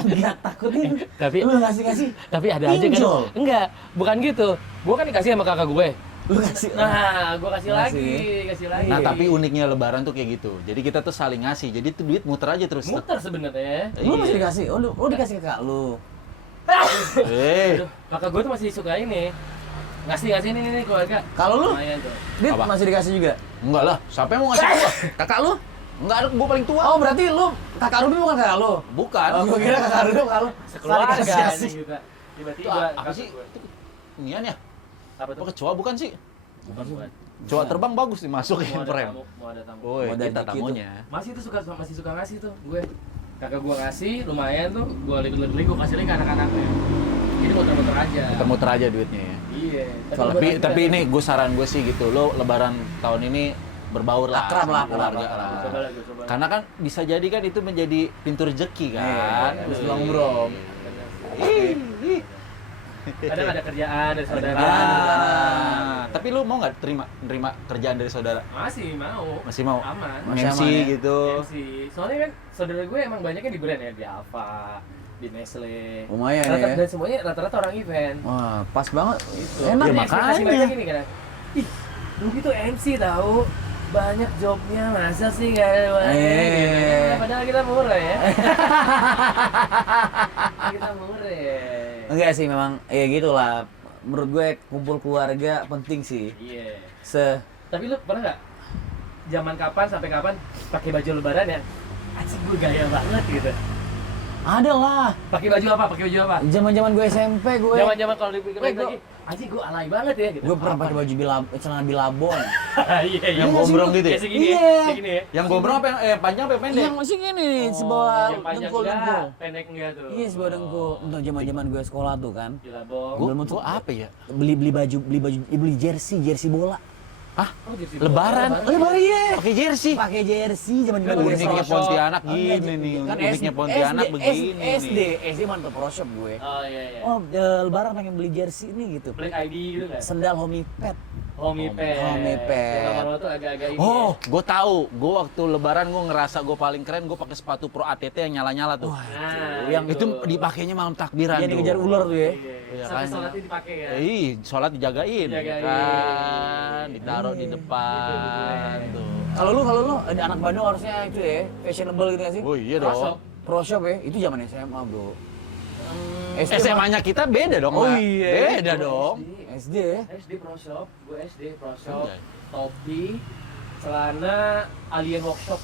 Enggak takutnya. Tapi- lu ngasih. Tapi ada aja kan. Pinjol. Enggak, bukan gitu. Gue kan dikasih sama kakak gue. Lu ngasih. Nah, gue kasih Ngasih. lagi. Nah, tapi uniknya lebaran tuh kayak gitu. Jadi kita tuh saling ngasih. Jadi tuh duit muter aja terus. muter sebenarnya. Lu masih Iya. dikasih. Oh, lu dikasih ke kak lu. Eh, Aduh, kakak gue tuh masih suka ini. Ngasih ini keluarga. Kalau lu, Lumayan tuh. Dit Apa? masih dikasih juga. enggak lah. Siapa yang mau ngasih gua? Kakak lu? Enggak ada, gua paling tua. Oh, berarti lu kakak Ruby bukan kakak lu? Bukan. Oh, gua kira kakak Ruby kakak lu. Keluarga Saling kasih. ini juga. Itu Tiba-tiba apa kakak sih? gue. Itu inian ya? Apa tuh? Apa kecoa bukan sih? Bukan. Coba terbang bagus dimasukin Mau ada frame. tamu, mau ada tamu. Woi, Mau ada kita dikit tamunya. Masih suka ngasih tuh gue. Kakak gue ngasih lumayan tuh, gue lihat gue kasih lagi ke anak-anaknya. Ini muter-muter aja. Muter aja duitnya ya. Iya. Tapi ini gue saran gue sih gitu, lo lebaran tahun ini berbaur lah. Akrab lah, sama keluarga akrab. lah. Coba lagi, coba. Karena kan bisa jadi kan itu menjadi pintu rezeki kan. Iya, terus brom. Kadang ada kerjaan dari saudara. Tapi lu mau nggak nerima kerjaan dari saudara? Masih mau. Masih mau? Aman. Masih MC aman ya? gitu. MC. Soalnya kan saudara gue emang banyaknya di brand ya, di Alfa, di Nestle. Lumayan ya. Dan semuanya rata-rata orang event. Wah, pas banget. Itu. Enak Ya, Jadi ekspektasi makanya. mereka gini kan. Ih, lu gitu MC tahu. Banyak jobnya, masa sih gak ada banyak gitu. Padahal kita murah ya. Kita murah ya. Enggak sih memang ya gitulah. Menurut gue kumpul keluarga penting sih. Iya. Tapi lu pernah nggak zaman kapan sampai kapan pakai baju lebaran ya? Asik gue gaya banget gitu. Ada lah. Pakai baju apa? Pakai baju apa? Zaman-zaman gue SMP gue. Zaman-zaman kalau dipikir Gue- lagi, anjing gue alay banget ya gitu. Gue pernah pakai baju celana bilabon. Iya, Yang gombrong gitu ya? Kayak segini Iya. ya. Segini ya. Yang gombrong apa yang panjang apa yang pendek? Yang masih gini sebawah Yang panjang dengkul. enggak, pendek enggak tuh. Iya sebawah dengkul. Untuk zaman-zaman gue sekolah tuh kan. Jilabong. Gua apa ya? Beli jersey bola. Ah, Oh, jersey lebaran. bola. Lebaran iya. Pakai jersey. Pakai jersey zaman-zaman gue Uniknya sekolah. Pontianak Oh, gini iya, nih. kan Uniknya SD, Pontianak begini SD nih. mantap pro shop gue. Oh iya iya. Oh, lebaran pengen beli jersey ini gitu. Black ID gitu kan. Sendal Homie Pet. Homie Pet. Homie Pet. Yang lama-lama tuh agak-agak ini. Oh, gue tahu. Gue waktu lebaran gue ngerasa gue paling keren. Gue pakai sepatu Pro ATT yang nyala-nyala tuh. Nah, yang Itu dipakainya malam takbiran. Yang tuh. dikejar ular tuh ya. Iya Sampai kan? sholatnya dipakai ya. Sholat dijagain. Dijagain. Kan, ditaruh di depan tuh. Kalau lu ada anak Bandung harusnya itu ya, fashionable gitu gak sih? Oh iya Pro shop. dong. Pro shop ya, itu zaman SMA, Bro. SD SMA-nya kita beda dong. Oh Mak. iya. Beda dong. SD ya. SD Pro Shop, gue SD Pro Shop, Anjay. topi, celana Alien Workshop.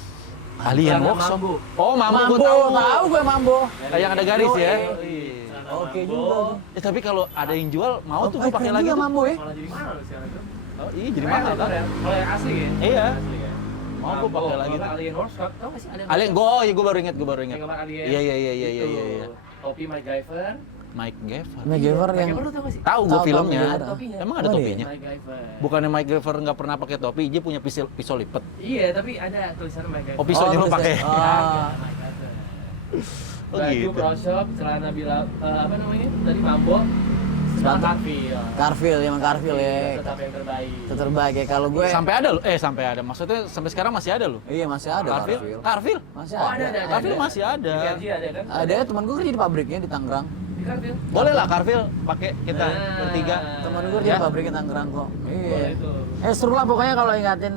Alien Celana Workshop. Mambo. Oh, Mambo Mambo, gue tahu. tahu gue Mambo. Kayak yang ada garis ya. Celana Oke Mambo. juga. Tapi kalau ada yang jual, mau tuh gue pakai keren lagi juga tuh. Mambo ya. Malah jadi mahal sekarang tuh. Oh, iya jadi Keren mahal tuh, kan? keren. Kalau yang asli ya? Iya. Asli ya. Mau gue pakai lagi tuh. Alien Workshop, tau gak sih? Alien, oh iya gue baru inget. Yang gambar alien. Iya. Itu. Topi MacGyver, MacGyver. MacGyver yang Pakai tau gak sih? Tahu gue Tahu, filmnya. tahu, Ada topinya. Emang ada Oh, iya. topinya? MacGyver. Bukannya MacGyver nggak pernah pakai topi, dia punya pisau lipat. Iya, tapi ada tulisannya MacGyver. Oh, pisaunya lo pakai. Oh. MacGyver. Oh, Baju gitu. pro shop, celana bila apa namanya? Tadi mambo. Sepatu. Carville. Carville, emang Carville ya. Tetap yang terbaik. Itu terbaik ya kalau gue. Sampai ada lo? Sampai ada. Maksudnya sampai sekarang masih ada lo? Iya masih ada Carville? Carville. Carville? Masih Oh, ada. ada. Carville masih Di ada. PRJ ada kan? Ada teman gue kerja di pabriknya di Tangerang. Di Carville. Boleh lah Carville pakai kita Nah. bertiga. Teman gue kerja Ya. di pabriknya Tangerang kok. Boleh Iya. itu. Seru lah pokoknya kalau ingatin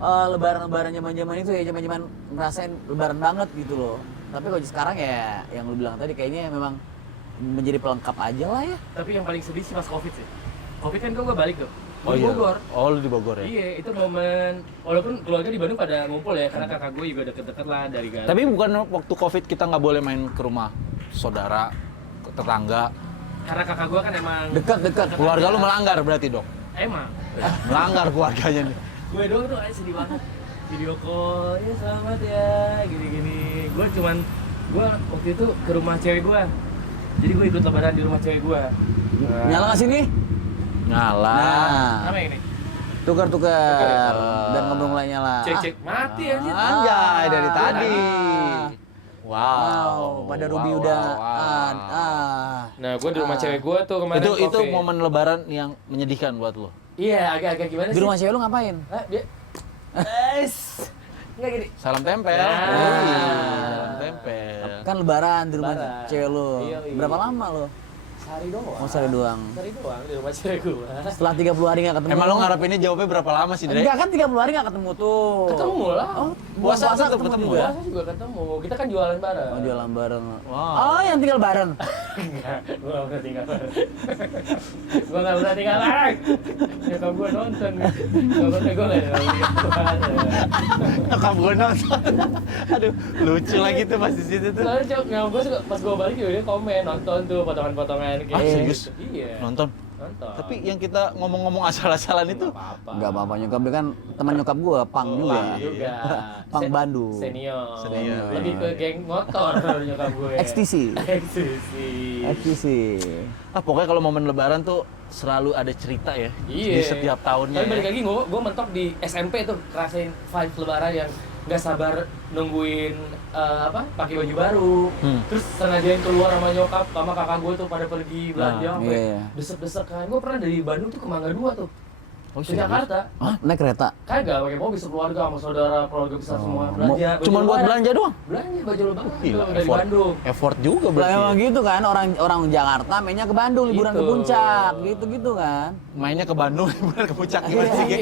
lebaran-lebaran zaman-zaman itu ya, zaman-zaman ngerasain lebaran banget gitu loh. Tapi kalau sekarang ya yang lu bilang tadi kayaknya memang menjadi pelengkap aja lah ya. Tapi yang paling sedih sih pas Covid sih. Covid kan gue balik tuh. Oh Di iya. Bogor. Oh lu di Bogor ya? Iya, itu momen walaupun keluarga di Bandung pada ngumpul ya, karena kakak gue juga deket-deket lah dari Garut. Tapi bukan waktu Covid kita nggak boleh main ke rumah saudara, ke tetangga. Karena kakak gue kan emang Dekat-dekat. Keluarga lu melanggar berarti, Dok? emang Melanggar keluarganya nih. gue doang tuh sedih banget. Video call, ya selamat ya, gini-gini. Gue waktu itu ke rumah cewek gue. Jadi gue ikut lebaran di rumah cewek gue. Nyala nggak sini? Nyala. Nah, Apa yang ini? tukar-tukar dan ngobrol mulai nyala. Cek-cek mati anjir. Anjay dari tadi. Wow, Wow. pada Ruby Wow, udah wow. Nah, gue di rumah cewek gue tuh kemarin. Itu Covid. momen lebaran yang menyedihkan buat lo. Iya, agak-agak gimana Di sih? rumah cewek lu ngapain? Hah, dia Enggak gini. Salam tempel. Nah. Salam tempel. Kan lebaran di rumah Lebaran. cewek lu. Iya, iya. Berapa lama lu? Sehari doang. Oh, sehari doang. Sehari doang di rumah cewek gue. Setelah 30 hari nggak ketemu. Emang lo ngarepinnya jawabnya berapa lama sih, Dre? Enggak kan 30 hari nggak ketemu tuh. Ketemu lah. Oh, Puasa tetap ketemu juga. ya? Puasa juga ketemu. Kita kan jualan bareng. Oh, jualan bareng. Wow. Oh, yang tinggal bareng. Enggak, gue gak pernah tinggal bareng. Gue gak pernah tinggal bareng. Nyokap gue nonton. Gue gak pernah tinggal bareng. Nyokap gue nonton. Aduh, lucu lagi tuh pas di situ tuh. Soalnya nyokap gue suka pas gue balik juga dia komen, nonton tuh potongan-potongan kayak Ah, serius? Iya. Nonton. Nonton. Tapi yang kita ngomong-ngomong asal-asalan itu apa-apa. Enggak apa-apa nyokap dia kan teman nyokap gua, Pang juga. Pang juga. Pang Bandung. Senior. Senior. Lebih ke geng motor nyokap gue. XTC. XTC. XTC. pokoknya kalau momen lebaran tuh selalu ada cerita ya Iya. di setiap tahunnya. Tapi balik Ya. lagi gue mentok di SMP tuh ngerasain vibe lebaran yang nggak sabar nungguin pakai baju baru. Terus sengajain keluar sama nyokap sama kakak gue tuh pada pergi belanja sampai iya. desek-desekan. Gue pernah dari Bandung tuh ke Mangga 2 tuh. Oh, Ke serius? Jakarta. Hah? Naik kereta? Kagak pakai mobil sekeluarga sama saudara keluarga besar semua belanja. baju Cuman buat lebaran. belanja doang? Belanja baju lebaran Gila, tuh dari effort. Bandung. Effort juga Lah berarti. emang gitu kan orang Jakarta mainnya ke Bandung liburan ke Gitu. puncak gitu-gitu kan. Mainnya ke Bandung, liburan ke puncak gimana sih, Gek?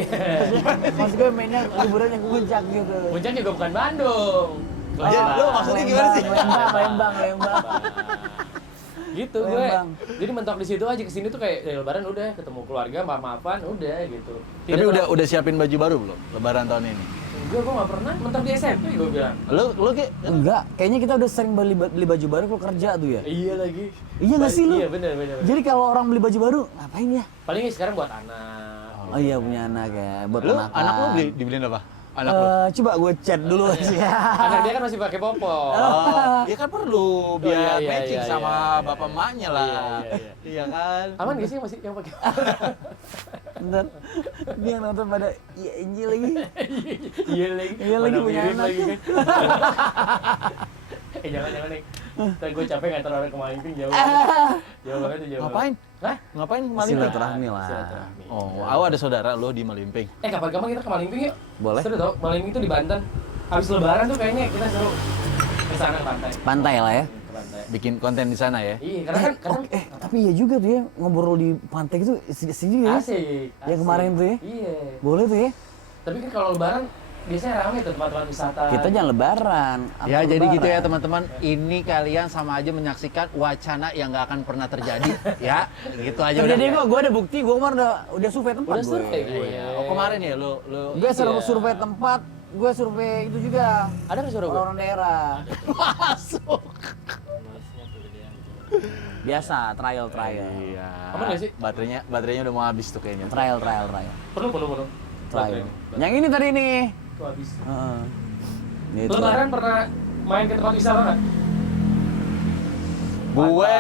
Maksud gue mainnya liburan yang ke puncak gitu. Puncak juga bukan Bandung. Iya, lu maksudnya gimana sih? Lembang. Gitu gue. Lembang. Jadi mentok di situ aja, kesini tuh kayak ya, lebaran udah ketemu keluarga, maaf-maafan udah gitu. Tapi udah siapin baju baru belum lebaran tahun ini? Enggak, gue gak pernah mentok di SMP gue bilang. Lu Gek? Enggak, kayaknya kita udah sering beli baju baru kalau kerja tuh ya. Iya lagi. Iya nggak sih lu? Iya bener. Jadi kalau orang beli baju baru ngapain ya? Paling sekarang buat anak. Oh iya punya anak ya, buat Lu anak. anak lu dibeliin apa? Anak lu? Coba gue chat dulu sih ya. Anak dia kan masih pakai popok. Oh, dia kan perlu biar iya, matching iya, sama iya. bapak emaknya lah. Iya. Iya kan? Aman gak sih masih yang pakai? Bentar, dia yang nonton pada iya Injil lagi. Iya lagi. Iya lagi Mana punya mirip anak. lagi kan. Jangan nih. Ntar gue capek ngantar orang ke Malingping jauh. Jauh banget tuh jauh. Ngapain? Hah? Ngapain ke Malingping? Silaturahmi lah. Silaturahmi. Oh, aku ada saudara lu di Malingping. Kapan-kapan kita ke Malingping yuk? Boleh. Seru tau, Malingping itu di Banten. Habis lebaran tuh kayaknya kita seru ke sana ke pantai. Pantai lah ya. Ke pantai. Bikin konten di sana ya. Iya, karena kan Tapi iya juga tuh ya ngobrol di pantai gitu asik juga ya. asik. Yang kemarin tuh ya. Iya. Boleh tuh ya. Tapi kan kalau lebaran biasanya ramai tuh tempat-tempat wisata. Kita jangan lebaran. Ya atau jadi lebaran. gitu ya teman-teman. Ini kalian sama aja menyaksikan wacana yang nggak akan pernah terjadi. Ya, gitu aja. Terjadi udah. gue ada bukti, gue kemarin udah survei tempat Udah survei gue. gue. Iya. Oh kemarin ya lu Gue Iya. survei tempat, gue survei itu juga. Ada nggak suara gue? Orang daerah. masuk. Biasa, trial. Iya. Aman nggak sih? Baterainya udah mau habis tuh kayaknya. Trial. Penuh. Trial. Yang ini tadi nih. Itu habis. Gitu. Lebaran pernah main ke tempat wisata nggak? Gue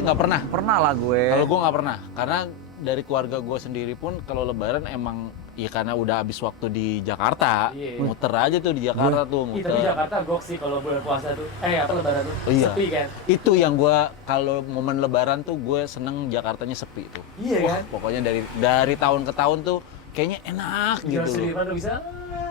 nggak pernah. Pernah lah gue. Kalau gue nggak pernah, karena dari keluarga gue sendiri pun kalau Lebaran emang ya karena udah habis waktu di Jakarta, Iya. muter aja tuh di Jakarta tuh, Ih, muter. tapi Jakarta gok sih kalau bulan puasa tuh. Apa Lebaran tuh? Oh, iya. Sepi kan? Itu yang gue kalau momen Lebaran tuh gue seneng Jakartanya sepi tuh. Iya Wah, kan? pokoknya dari tahun ke tahun tuh kayaknya enak Jalan gitu loh. Sudirman udah bisa.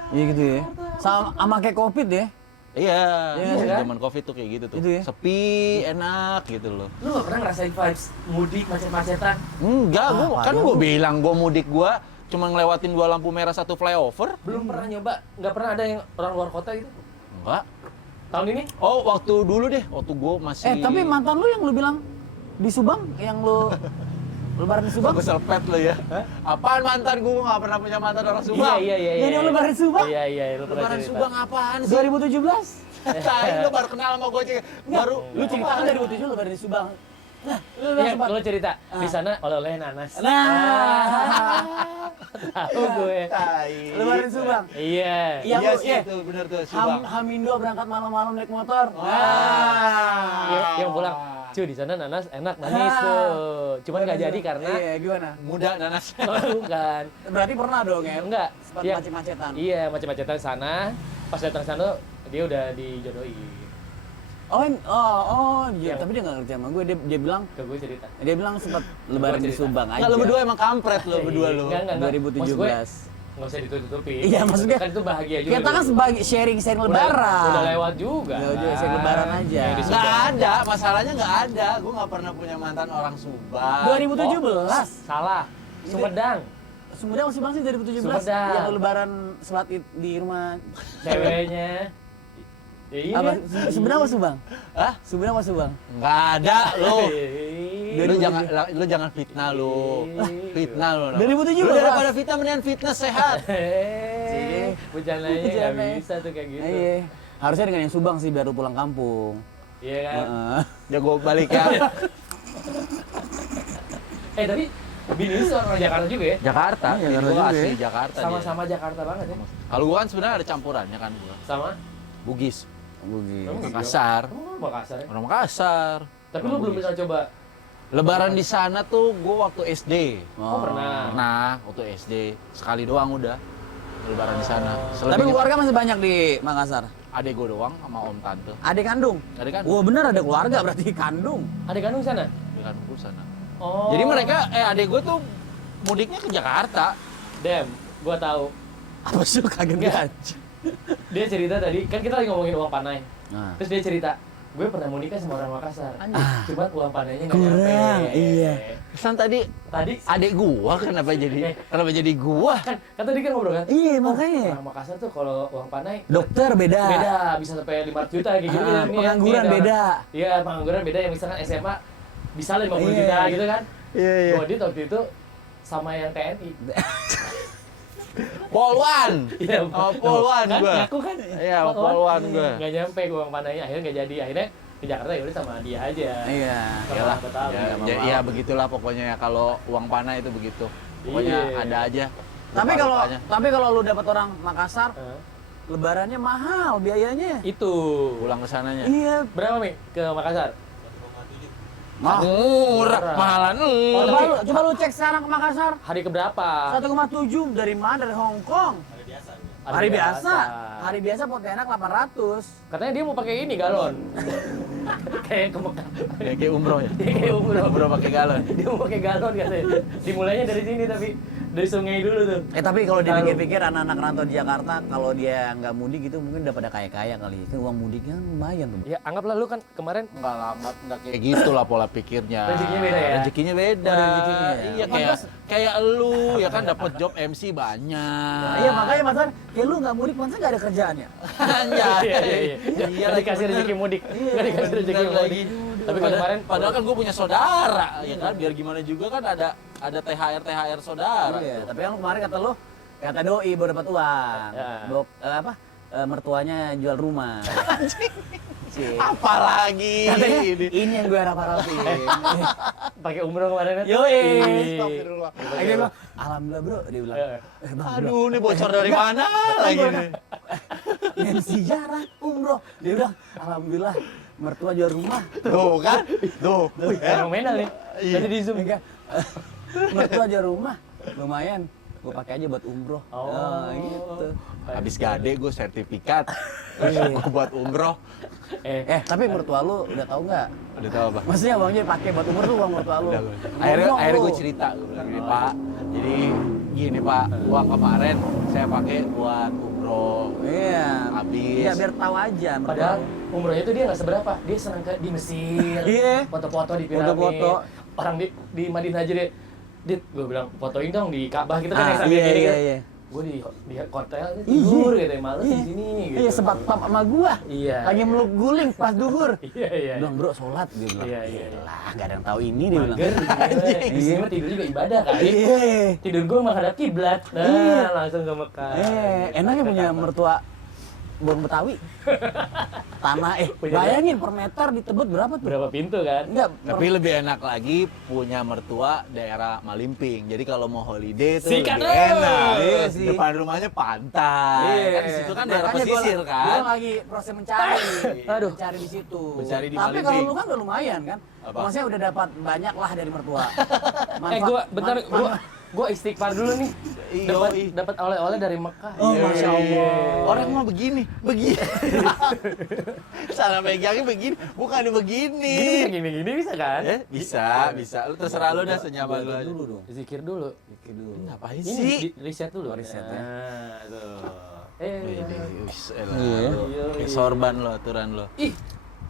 Iya gitu ya. Sama kayak Covid ya. Iya, Iya kan? zaman Covid tuh kayak gitu tuh. Itu ya? Sepi, enak gitu loh. Lu gak pernah ngerasain vibes mudik macet-macetan? Enggak, kan padahal gue bilang gue mudik gue cuma ngelewatin 2 lampu merah 1 flyover. Belum pernah nyoba? Nggak pernah ada yang orang luar kota gitu? Enggak. Tahun ini? Oh, waktu dulu deh, waktu gue masih... Tapi mantan lu yang lu bilang di Subang, yang lu lebaran di Subang? Gue selpet lo ya. Apaan mantan gue nggak pernah punya mantan orang Subang. Iya. Yang dia lebaran di Subang? Iya, lu pernah Lebaran cerita. Subang apaan sih? 2017? Tai, lo baru kenal sama gue aja. Baru Lu cerita kan 2007 lebaran di Subang. Nah, lu Iya, sempat. lo cerita di sana oleh-oleh nanas. Nah, Tahu gue. Tai. lebaran di Subang. Iya. Iya, Iya lu, sih iya. itu bener tuh Subang. Hamindo berangkat malam-malam naik motor. Yang pulang, cuy di sana nanas enak manis tuh. Cuman nggak jadi karena Iya, gimana? Muda nanas. bukan. Berarti pernah dong ya? Enggak. Sempat Iya. macet-macetan. Iya, macet-macetan sana. Pas datang sana dia udah dijodohin. Iya. Tapi dia nggak ngerti sama gue. Dia bilang, Ke gue cerita. dia bilang sempat lebaran di cerita. Subang aja. Enggak, lo berdua emang kampret lo berdua lo. Enggak. Maksud gue, 2017. nggak usah ditutup-tutupin. Iya, maksudnya kan itu bahagia juga. Kita kan dulu. sebagai sharing lebaran. Udah lewat juga. Ya udah, sharing lebaran aja. Yang di Nggak Subang. ada, masalahnya nggak ada. Gue nggak pernah punya mantan orang Subang. 2017. Salah. Sumedang. Sumedang masih bang sih 2017. Sumedang. Yang lebaran sholat id di rumah. Ceweknya. Ya iya. Apa? Sumedang apa Subang? Hah? Sumedang apa Subang? Nggak ada lo. Iya. Lu jangan fitnah lo. Fitnah lo. 2017. Lu daripada fitnah mendingan fitness sehat. Bercandanya nggak Bercandanya. bisa tuh kayak gitu. Iya. Harusnya dengan yang Subang sih biar lu pulang kampung. Iya kan? Heeh. Ya gue balik ya. Tapi bini lu orang Jakarta juga ya? Jakarta. Iya, Jakarta Gue juga asli ya. Jakarta dia. Sama-sama Jakarta banget ya? Kalau gue kan sebenarnya ada campurannya kan gue. Sama? Bugis, Bugis. Kamu Makassar. Oh, Makassar ya? Orang Makassar. Tapi Orang lu belum Bugis. pernah coba? Lebaran di sana tuh gue waktu SD. Oh, pernah. Pernah waktu SD sekali doang udah lebaran di sana. Tapi Selebihnya keluarga masih banyak di Makassar. adek gue doang sama om tante. Adik kandung. Adek kan? Wah bener ada keluarga berarti kandung. Ada kandung sana? Adek kan gue sana. Oh. Jadi mereka adek gue tuh mudiknya ke Jakarta. Gua tahu. Apa sih lu kaget Enggak. banget? Dia cerita tadi, kan kita lagi ngomongin uang panai. Nah. Terus dia cerita, gue pernah mau nikah sama orang Makassar. Cuman uang panainya nggak Kurang, nyampe. iya. Pesan tadi Tadi adek gua kenapa jadi gua? kan tadi kan ngobrol kan? Iya makanya. Orang Makassar tuh kalau uang panai Dokter beda. beda, bisa sampai 5 juta kayak gitu. Ah, Nih, pengangguran nih, ada beda. orang- Iya, pengangguran beda yang misalkan SMA bisa lah 50 Iya. juta gitu kan. Iya Gua dia waktu itu sama yang TNI. Polwan. Iya, Oh, Polwan kan, gua. ngaku kan? Iya, Polwan gua. Nggak nyampe gua uang panainya, akhirnya nggak jadi. Akhirnya di Jakarta ya udah sama dia aja. Iya. Sama Iyalah. Tante Tahu. Ya, ya begitulah pokoknya ya kalau uang panah itu begitu. Pokoknya Iya. ada aja. Tapi kalau lu dapat orang Makassar, Hah? lebarannya mahal biayanya. Itu. Pulang ke sananya. Iya. Berapa, Mi? Ke Makassar? Mahal. Murah, Murah. mahalan. Coba lu cek sekarang ke Makassar. Hari keberapa? 1,7 dari mana? Dari Hong Kong. Hari biasa. Hari biasa Pontianak 800. Katanya dia mau pakai ini galon. Kayak ke Mekah. Ya, kayak umroh ya. Kayak umroh. Umroh pakai galon. Dia mau pakai galon katanya. Dimulainya dari sini tapi dari sungai dulu tuh. Tapi kalau dipikir-pikir anak-anak rantau di Jakarta kalau dia nggak mudik itu mungkin udah pada kaya-kaya kali. Kan uang mudiknya kan lumayan tuh. Ya anggaplah lu kan kemarin Enggak lama, enggak kayak gitu lah pola pikirnya. Rezekinya beda ya? Rezekinya beda. Oh, ada rezekinya ya? Iya kayak lu ya kan dapat job MC banyak. Nah, iya makanya Mas Ar, ya lu nggak mudik masa nggak ada kerjaan ya? Anjay. Iya. Nggak dikasih rezeki mudik. Nggak dikasih rezeki Bener mudik. lagi. Tapi kan kemarin Padahal kan gue punya saudara, ya kan biar gimana juga kan ada THR saudara. Iya, tapi kan kemarin kata doi baru dapat uang. Ya. Mertuanya jual rumah. Cik. Apalagi Katanya ini. ini yang gue harapin. pakai umroh kemarin kan. Yoi. Astagfirullah. Akhirnya dia bilang, alhamdulillah bro, dia bilang. Bang, bro, Aduh, ini bocor dari mana lagi nih? yang sejarah umroh. Dia bilang, alhamdulillah mertua jual rumah. Tuh kan? Tuh. Fenomenal nih. Tadi di zoom. Enggak. Mertua jual rumah. Lumayan. Gue pakai aja buat umroh. Oh. Gitu. Habis gade gue sertifikat. Gue buat umroh. Tapi mertua lu udah tahu nggak? Udah tahu apa? Maksudnya uangnya pakai buat umroh tuh uang mertua lu. Akhirnya gue cerita, gue bilang gini, Pak, jadi gini Pak, uang kemarin saya pakai buat umroh. Iya. Habis. Ya biar tahu aja. mertua Padahal lu. umrohnya itu dia nggak seberapa. Dia senang ke di Mesir. Iya. Foto-foto di piramid. Foto-foto. Orang di Madinah aja deh. Dit, gue bilang fotoin dong di Ka'bah gitu kan yang sampai iya, gini iya, kan. iya. Gue di hotel tidur gitu ya, males di sini gitu. Iya, sebat pap sama gua. Iya. Lagi meluk guling pas duhur. Iya, iya. Bilang, bro, sholat. Dia bilang. Iya, iya. Lah, gak ada yang tahu ini dia bilang. Mager, di sini mah tidur juga ibadah kali. Iya. Tidur gue menghadap kiblat. Nah, Iya. langsung ke Mekah. Enaknya punya mertua Borong Betawi. Tanah, bayangin per meter di Tebet berapa tuh? Berapa pintu kan? Enggak, Tapi lebih enak lagi punya mertua daerah Malimping. Jadi kalau mau holiday tuh Sikat lebih lu! enak. Iya sih. Depan rumahnya pantai. Kan di situ kan daerah Makanya pesisir gua kan. lagi proses mencari. Aduh. Mencari di situ. Mencari di Tapi Malimping. kalau lu kan udah lumayan kan? Apa? Maksudnya udah dapat banyak lah dari mertua. Gue istighfar dulu nih. Iya, Dapat oleh-oleh dari Mekah. Oh, Masya Allah. Orang mah begini. Salah megangnya begini, bukan begini. Gini bisa kan? Bisa. Lu terserah lu dah senyaman lu aja. Dulu dong. Zikir dulu. Ngapain Ini sih? riset dulu. Riset ya. Nah, tuh. Iya. Sorban lo, aturan lo. Ih,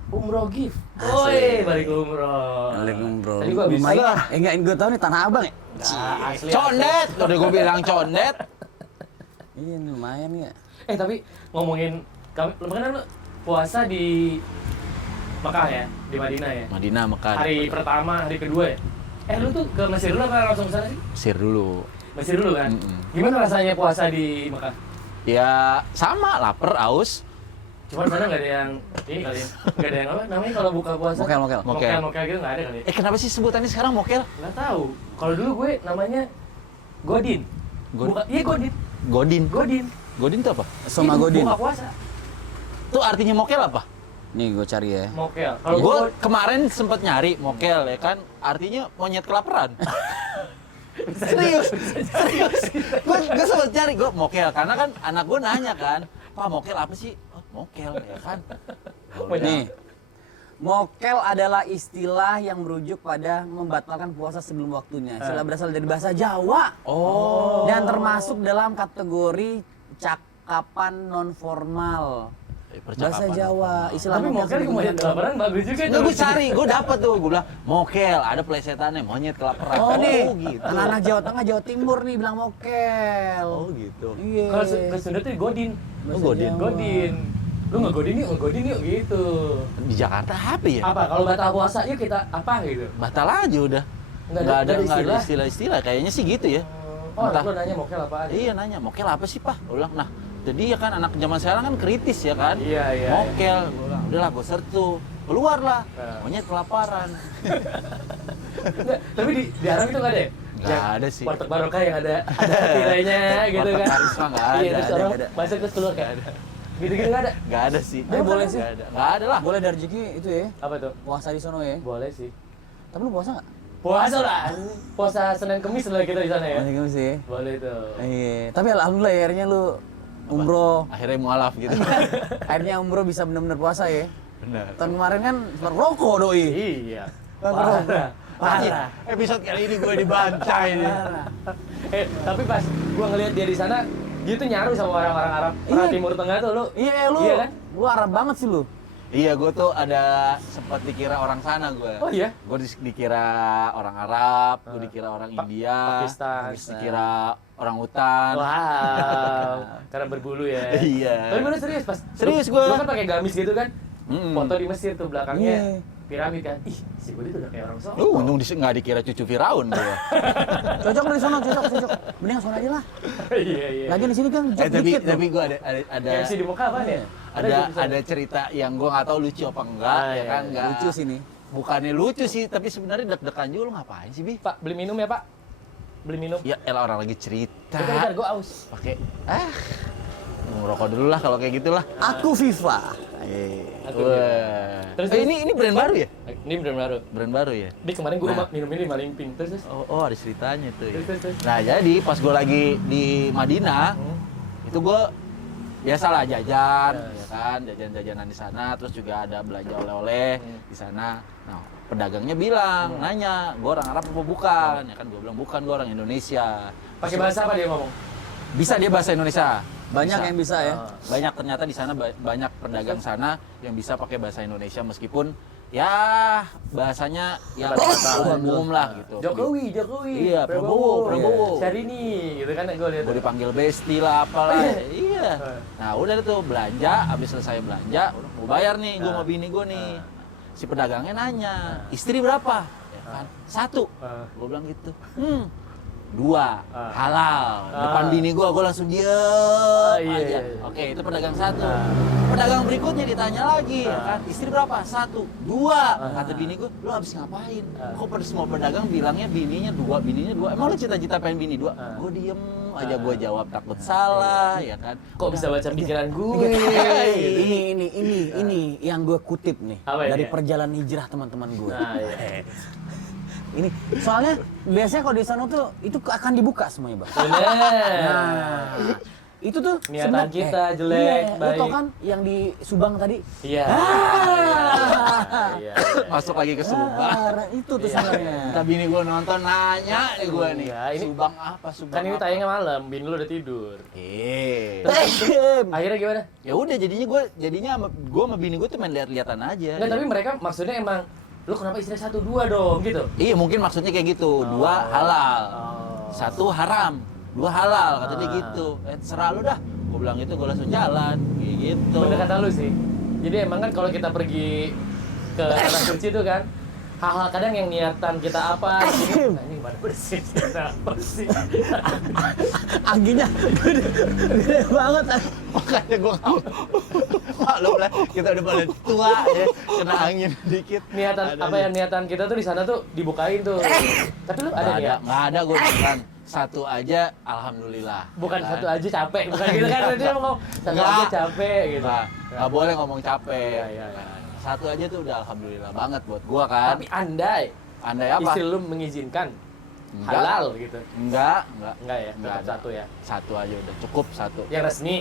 umroh gift. Woi, balik umroh. Bro. Tadi gua habis Lumayan. Enggak, gue tahu nih Tanah Abang ya. asli. Condet, udah gue bilang condet. Iya, lumayan ya. Tapi ngomongin kami kan lu puasa di Mekah ya, di Madinah ya. Madinah, Mekah. Hari pertama, hari kedua ya. Lu tuh ke Mesir dulu apa langsung ke sana sih? Mesir dulu. Mesir dulu kan? Gimana rasanya puasa di Mekah? Ya sama, lapar, aus. Cuma di sana nggak ada yang ini kali ya, nggak ada yang apa namanya kalau buka puasa? Mokel. Mokel gitu nggak ada kali ya? Kenapa sih sebutannya sekarang mokel? Nggak tahu. Kalau dulu gue namanya Godin. Iya Godin. Godin. Godin itu apa? Sama Itu Godin. Buka puasa. Tuh artinya mokel apa? Nih gue cari ya. Mokel. Kalau Gue gue kemarin sempet nyari mokel ya kan, artinya monyet kelaparan. Serius. Gue sempet nyari, gue mokel karena kan anak gue nanya kan, Pak mokel apa sih? Oh, mokel ya kan. Nih. Mokel adalah istilah yang merujuk pada membatalkan puasa sebelum waktunya. Istilah berasal dari bahasa Jawa. Oh. Dan termasuk dalam kategori cakapan non formal. Bahasa Jawa, istilah tapi mokel ke monyet kelaparan bagus juga Nggak, gue cari, gue dapet tuh, gue bilang mokel, ada plesetannya, monyet kelaparan. Oh nih, gitu. anak-anak Jawa Tengah, Jawa Timur nih bilang mokel. Oh gitu. Iya. Kalau ke Sunda tuh Godin. Bahasa Godin. Jawa. Godin. Lu nggak Godin yuk gitu. Di Jakarta apa ya? Apa kalau batal puasa yuk kita apa gitu? Batal aja udah. Nggak Nggak ada istilah? istilah-istilah, kayaknya sih gitu ya. Oh, Entah. lu nanya mokel apaan? Iya nanya, mokel apa sih Pak? Gue bilang, nah jadi ya kan anak zaman sekarang kan kritis ya kan? Iya. Mokel, gue bilang, udahlah gue search tuh, keluar lah, monyet kelaparan. Nggak, tapi di Arab itu nggak ada ya? Nggak ada sih. Warteg barokah yang ada tirainya gitu Warteg kan? karisma nggak ada, Iya, terus ada, orang nggak ada. masak terus keluar kan? Gitu-gitu nggak ada? Nggak ada sih. Boleh sih. Nggak ada lah. Boleh dari rezeki itu ya. Apa tuh? Puasa di sono ya. Boleh sih. Tapi lu puasa nggak? Puasa lah. Puasa Senin Kemis lah kita di sana ya. Puasa gitu sih. Boleh tuh. Iya. Tapi alhamdulillah ya, akhirnya lu umroh. Akhirnya mualaf gitu. Akhirnya umroh bisa benar-benar puasa ya. Benar. Tahun kemarin kan sempat rokok doi. Iya. Parah. Parah. Episode kali ini gue dibantai nih. Tapi pas gua ngelihat dia di sana, dia tuh nyaru sama orang-orang Arab, orang Iya. Timur Tengah tuh lu. Iya lu. Iya kan? Lu Arab banget sih lu. Iya, gue tuh ada sempat dikira orang sana gue. Oh iya? Gue dikira orang Arab, gue dikira orang India, Pakistan. habis dikira orang hutan. Wow, karena berbulu ya. Iya. Tapi bener serius pas. Serius lu- gua. Lu kan pakai gamis gitu kan? Mm-mm. Foto di Mesir tuh belakangnya Iya. piramid kan. Ih, si Budi tuh udah kayak orang Solo. Untung nggak dikira cucu Firaun gue. Cocok lu di sono, cocok. Mending sono aja lah. Iya. Lagi di sini kan jok dikit tapi loh. gue ada MC di muka apa ya? ada cerita yang gue nggak tahu lucu apa enggak, Ah, ya iya, kan? iya. Nggak. Lucu sih nih. Bukannya lucu sih, tapi sebenarnya deg-degan juga. Lu ngapain sih, Bi? Pak, beli minum ya, Pak? Beli minum. Ya elah, orang lagi cerita. Bentar, gua aus. Pakai ngerokok dulu lah kalau kayak gitulah. Aku FIFA. Aku gitu. Terus Ini brand baru ya? Ini brand baru. Brand baru ya? Di kemarin gue minum ini maling pink terus. Oh, ada ceritanya tuh. Ya. Terus. Nah, jadi pas gue lagi di Madinah, itu gue biasalah jajan, ya kan, jajan-jajanan di sana, terus juga ada belanja oleh-oleh di sana. Nah, pedagangnya bilang, nanya, gue orang Arab apa bukan? Ya kan, gue bilang bukan, gue orang Indonesia. Pakai bahasa apa dia ngomong? Bisa dia bahasa Indonesia. Banyak yang bisa ya. Banyak ternyata di sana banyak pedagang sana yang bisa pakai bahasa Indonesia meskipun ya bahasanya yang umum lah gitu. Jokowi. Iya, Prabowo. Syahrini, gitu kan gue lihat. Gue dipanggil besti lah apalah. Iya. Nah, udah tuh belanja, habis selesai belanja, udah mau bayar nih, gue mau bini gue nih. Si pedagangnya nanya, istri berapa? Ya kan? 1. Gue bilang gitu. 2 halal. Depan bini gue langsung diem aja. Oke, itu pedagang 1. Pedagang berikutnya ditanya lagi, ya kan? Istri berapa? 1, 2. Kata bini gue, lu habis ngapain? Kok pada semua pedagang bilangnya bininya 2. Emang lu cita-cita pengen bini 2? Gue diem aja, gue jawab takut salah, ya kan? Kok bisa baca pikiran gue? Ini yang gue kutip nih Apa dari ini? perjalanan hijrah teman-teman gue. Nah, iya. Ini soalnya biasanya kalau di sana tuh itu akan dibuka semuanya, Bang. Bener. Nah, itu tuh Niatan sebenarnya- kita jelek, Lu baik. tau kan yang di Subang tadi? Iya. Iya. Masuk lagi ke Subang. Itu tuh sebenarnya. Entah bini gue nonton nanya nih gue nih. Iya, ini- Subang apa? Subang Kan ini apa? tayangnya malam, bini lu udah tidur. Akhirnya gimana? Ya udah jadinya gue sama bini gue tuh main lihat-lihatan aja. Enggak, tapi mereka maksudnya emang lu kenapa istri 1, 2 dong gitu. Iya mungkin maksudnya kayak gitu. 2 halal, 1 haram, 2 halal kata dia gitu. Serah lu dah. Gue bilang gitu, gue langsung jalan kayak gitu. Bener kata lu sih. Jadi emang kan kalau kita pergi ke tanah suci itu kan hal-hal kadang yang niatan kita apa gitu. Nah, ini pada bersih. Apa sih? Angginya gede banget. Makanya gue maklum lah, kita udah pada tua ya, kena angin dikit. Niatan Ada apa nih. ya niatan kita tuh di sana tuh dibukain tuh. Tapi lu ada niat? Nggak ada gue beneran. 1 aja, alhamdulillah. Bukan Ya kan? 1 aja capek, bukan gitu kan? Dia mau ngomong 1 aja Nggak. capek gitu. Nggak boleh ngomong capek. Iya. 1 aja tuh udah alhamdulillah banget buat gua kan. Tapi andai Andai apa? istri lu mengizinkan Enggak. halal gitu. Enggak. Enggak ya, Enggak tetap ada. 1 ya. 1 aja udah cukup 1. Yang resmi.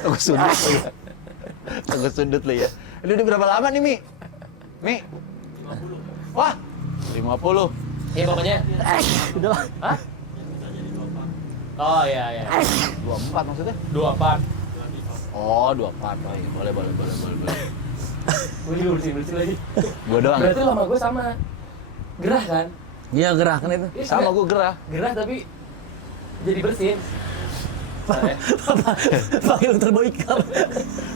Tunggu sundut lu ya. Tunggu sundut lu ya. Lu udah berapa lama nih, Mi? Mi? 50. Wah, 50. Ya pokoknya. Udah. Hah? Oh iya. 24 maksudnya? 24. Oh, 24. Oh, iya. Boleh. Wih, bersih lagi. Gua doang. Berarti lu sama gue sama. Gerah kan? Iya gerah kan itu. Iya, Sama gua gerah. Gerah tapi jadi bersin. Pakai dokter Boyka.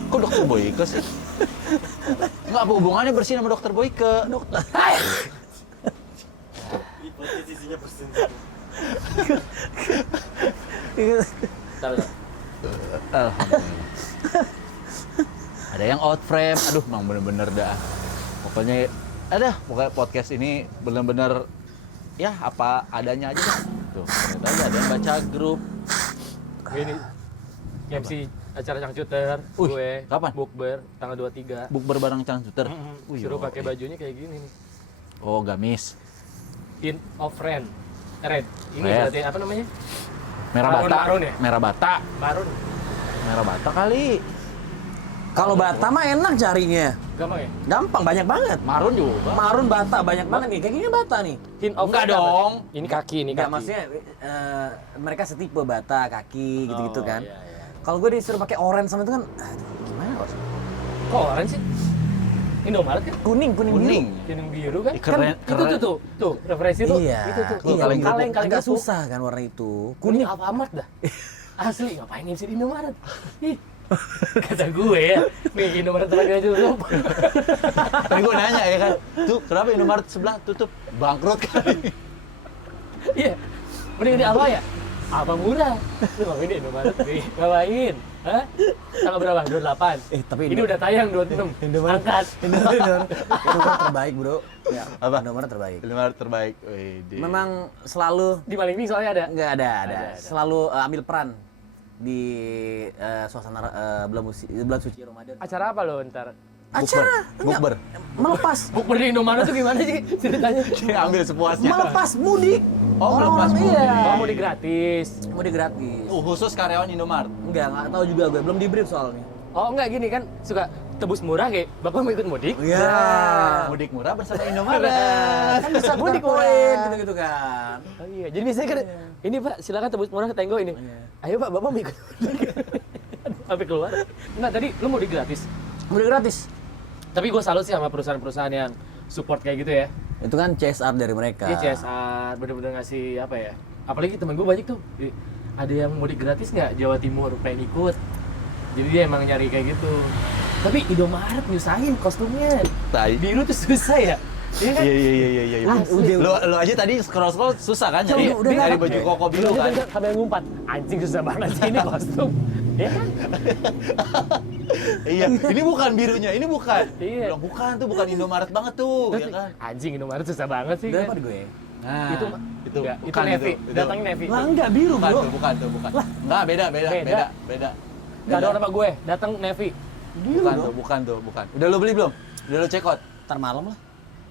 Kok dokter Boyke sih? Enggak apa hubungannya bersih sama dokter Boyke. Dokter. Posisinya persen. Bentar. Alhamdulillah. Ada yang out frame. Aduh, emang bener-bener dah. Pokoknya podcast ini bener-bener ya apa adanya aja dah. Tuh, ternyata ada yang baca grup. Ini MC acara Cangcuter, Wih, gue kapan? bukber tanggal 23. Bukber bareng Cangcuter. Suruh pakai bajunya kayak gini nih. Oh, gamis. Hint of Red. Red. Ini Red. berarti apa namanya? Merah Marun, bata. marun ya? Merah bata. Marun. Merah bata kali. Kalau bata mah enak carinya. Gampang ya? Gampang, banyak banget. Marun juga. Marun bata banyak banget nih. Kakinya bata nih. Hint of Enggak Red apa? dong. Ini kaki, ini Enggak, kaki. maksudnya mereka setipe bata, kaki gitu-gitu Oh, kan. iya, iya. Kalau gue disuruh pakai orange sama itu kan, aduh, gimana kok? Kok orange sih? Indomaret kan? Kuning Kuning. Kuning biru kan? Keren, Kan itu tuh, referensi tuh. Iya, Itu tuh. iya, kaleng agak kerupuk. susah kan warna itu. Kuning Kuning. Alfamart dah. Asli, ngapain nge-MC di Indomaret? Ih, kata gue ya, nih Indomaret tenaga tutup. Tadi gue nanya ya kan, tuh kenapa Indomaret sebelah tutup? Bangkrut kali. Iya, mending di Alfa ya? Apa murah? Lu ngapain di Indomaret? Nih, ngapain? Hah? Tanggal berapa? 28? Tapi Ini udah tayang 26. Indomaret. Angkat. Indomaret terbaik, Bro. Ya, Apa? Indomaret terbaik. Indomaret terbaik. Wih, Memang selalu Di Malingping soalnya ada. nggak ada. Ada. Selalu ambil peran di bulan suci Ramadan. Acara apa lo ntar? Acara Bukber. melepas Bukber di Indomaret tuh gimana sih ceritanya? Ambil sepuasnya. melepas mudik. Oh, melepas mudik. Iya. Oh, mudik gratis. Mudik gratis. Khusus karyawan Indomaret. Enggak tahu juga gue, belum di brief soalnya. Oh enggak gini kan suka tebus murah kayak bapak mau ikut mudik? Iya. Mudik murah bersama Indomaret. Kan bisa mudik poin gitu-gitu kan. Oh iya, jadi biasanya kan ini Pak silakan tebus murah ke Tenggo ini. Ayo Pak, bapak mau ikut mudik. Sampai keluar. Enggak tadi lu mudik gratis. Mudik gratis. Tapi gue salut sih sama perusahaan-perusahaan yang support kayak gitu ya. Itu kan CSR dari mereka. Dia CSR bener-bener ngasih apa ya? Apalagi temen gue banyak tuh. Ada yang mudik gratis nggak Jawa Timur pengen ikut. Jadi dia emang nyari kayak gitu. Tapi Indomaret nyusahin kostumnya. Tai. Biru tuh susah ya. Iya kan? Iya. Lu aja tadi scroll susah kan nyari Udah, baju koko biru kan. Sampai ngumpat. Anjing susah banget sih ini kostum. Ya kan? Iya, ini bukan birunya, ini bukan. Iya. Bilang bukan tuh, bukan Indomaret banget tuh, ya Terus, kan? anjing Indomaret susah banget sih. Dapat Kan? gue. Nah, Itu itu enggak, itu bukan Navy. itu. Datangnya Navy. Lah enggak biru, Bukan Bro. tuh, bukan. Enggak, beda. Beda. Gak ada nama gue, datang Navy. Bukan tuh. Udah lu beli belum? Udah lu check out? Ntar malam lah.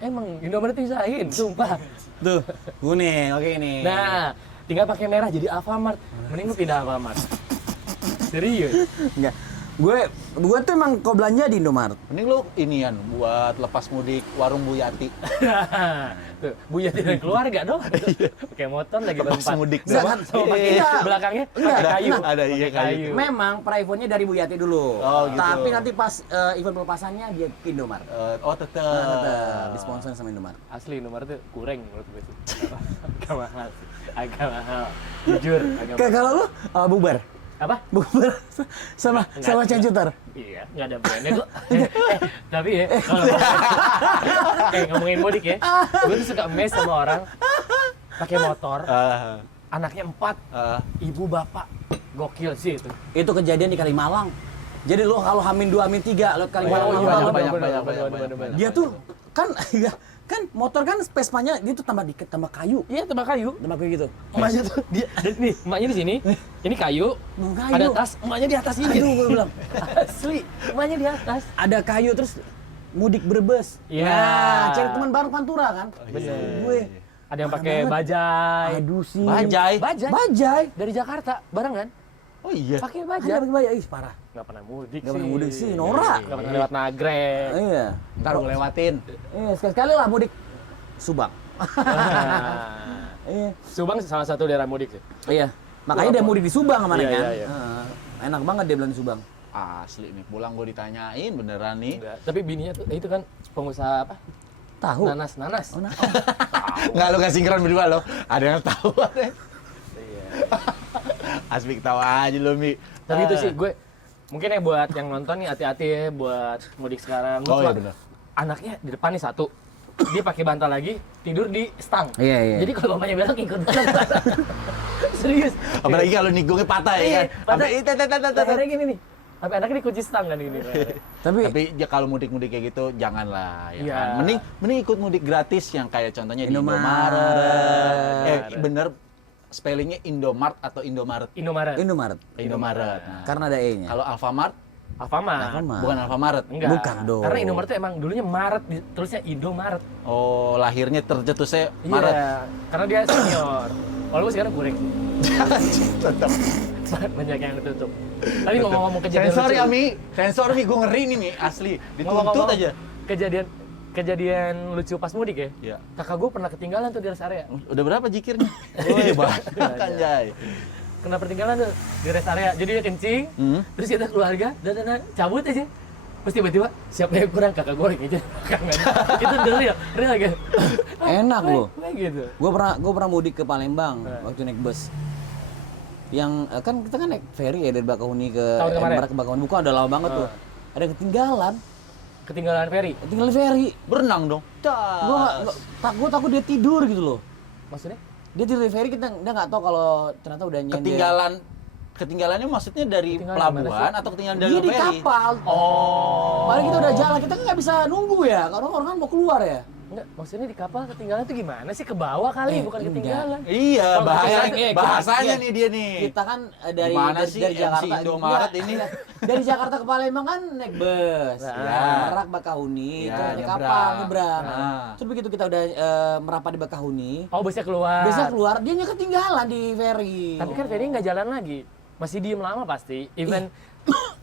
Emang Indomaret nyusahin, sumpah. Tuh, kuning, oke nih. Nah, tinggal pakai merah jadi Alfamart. Mending lu pindah Alfamart. Serius? Enggak. Gue tuh emang kok belanja di Indomaret. Mending lu inian buat lepas mudik warung Bu Yati. Tuh, Buya tidak keluarga dong. Pakai motor lagi Lepas berempat. mudik. Sama pakai Iya. belakangnya Iya. pakai kayu. Ada, iya, Pakai kayu. Memang private-nya dari Bu Yati dulu. Oh, gitu. Tapi nanti pas event pelepasannya dia ke Indomaret. Oh, tetep. Disponsor sama Indomaret. Asli nomor tuh kurang menurut gue sih. Agak mahal sih. Agak mahal. Jujur, agak mahal. Kalau lu bubar. Apa? Bubar sama Enggak. Cenjutar. Iya, nggak ada brandnya kok. Tapi ya, kalau ngomongin mudik ya, gue tuh suka mes sama orang pakai motor, anaknya 4, ibu bapak, gokil sih itu. Itu kejadian di Kalimalang. Jadi lu kalau Hamin 2, Hamin 3 lewat Kalimalang. Oh, malam, banyak. Dia tuh kan motor kan Vespanya dia tuh tambah dikit tambah kayu. Iya, tebak kayu. Tambah kayu gitu. Emaknya tuh dia nih, emaknya di sini. Ini kayu. Kayu. Ada tas, emaknya di atas ini. Aduh, gue bilang. Asli, emaknya di atas. Ada kayu terus mudik Brebes. Iya. Nah, cari teman bareng Pantura kan. Bener. Gue Ada yang Parah pakai banget. bajai. aduh sih. Bajai. Bajai. Dari Jakarta, bareng kan? Oh iya. Pakai Ada bajai. pakai bajai. Ih, parah. Nggak pernah mudik Nggak sih. pernah mudik sih, norak. Nggak pernah lewat Nagrek. Iya. Ntar gue lewatin. Sekali-sekali lah mudik Subang. Nah, Iya. Subang salah satu daerah mudik sih. Iya. Makanya dia mudik di Subang kemarin Iya, kan. iya. Enak banget dia bilang di Subang. Asli nih, pulang gue ditanyain beneran nih. Enggak. Tapi bininya tuh itu kan pengusaha apa? Tahu. Nanas. Nggak, lo gak sinkron berdua lo. Ada yang tahu ada. Iya. Asmik tawa aja lo, Mi. Tapi itu sih gue mungkin ya buat yang nonton nih hati-hati ya buat mudik sekarang. Gue Oh, cuma iya benar. anaknya di depan nih satu. Dia pakai bantal lagi, tidur di stang. Iya, iya. Jadi kalau bapaknya belok ikut belok. Serius. Apalagi kalau nigungnya patah ya kan. Patah. Sampai- Akhirnya gini nih. Sampai anaknya dikunci stang kan ini. Tapi ya kalau mudik-mudik kayak gitu janganlah ya Iya. kan. Mending ikut mudik gratis yang kayak contohnya di Indomaret. Indomaret. Bener spellingnya Indomart atau Indomaret. Indomaret. Indomaret. Indomaret. Nah, Karena ada E-nya. kalau Alfamart Alfamart. bukan Alfamaret. Enggak. Bukan dong. Karena Indomaret itu emang dulunya Maret, tulisnya Indomaret. Oh, lahirnya tercetusnya Maret. Iya, karena dia senior. Walaupun sekarang kurang sih. Tetap. Banyak yang tutup. Tapi ngomong-ngomong kejadian Sensor lucu. ya, Mi. Sensor, Mi. Gue ngeri nih, Mi. Asli. Dituntut Ngomong-ngomong aja. Kejadian lucu pas mudik ya. Iya. Kakak gue pernah ketinggalan tuh di rest area. Udah berapa jikirnya? Oh, iya, banyak kan, Jay. Kena pertinggalan tuh di rest area. Jadi dia kencing, terus kita keluarga dan cabut aja. Terus tiba-tiba siapa yang kurang kakak goreng aja. Itu real gitu. Enak loh. Kayak gitu. Gue pernah mudik ke Palembang waktu naik bus. Yang kan kita kan naik ferry ya dari Bakahuni ke Tahun kemarin? Barat ke Bakahuni. Bukan udah lama banget tuh. Ada yang ketinggalan. Ketinggalan ferry. Ketinggalan ferry. Berenang dong. Gue takut dia tidur gitu loh. Maksudnya? Dia tidur di ferry dia nggak tahu kalau ternyata udah nyender. Ketinggalannya maksudnya dari Ketinggalan pelabuhan atau ketinggalan dari Dia di ferry? kapal. Oh. Padahal kita udah jalan, kita kan nggak bisa nunggu ya. Karena orang kan mau keluar ya. Enggak, maksudnya di kapal ketinggalan tuh gimana sih? Ke bawah kali, bukan enggak. ketinggalan. Iya, Kalau bahasanya iya. nih dia nih. Kita kan dari Gimana sih dari MC Jakarta Indomaret Enggak, ini? dari Jakarta ke Palembang kan naik bus. Nah. Merak Bakahuni, Ya, terus naik nyebrang. kapal nyebrang. Nah. Terus begitu kita udah merapat di Bakahuni, Oh, busnya keluar. bisa keluar dia ketinggalan di ferry. Tapi kan ferry nggak jalan lagi. Masih diem lama pasti. Even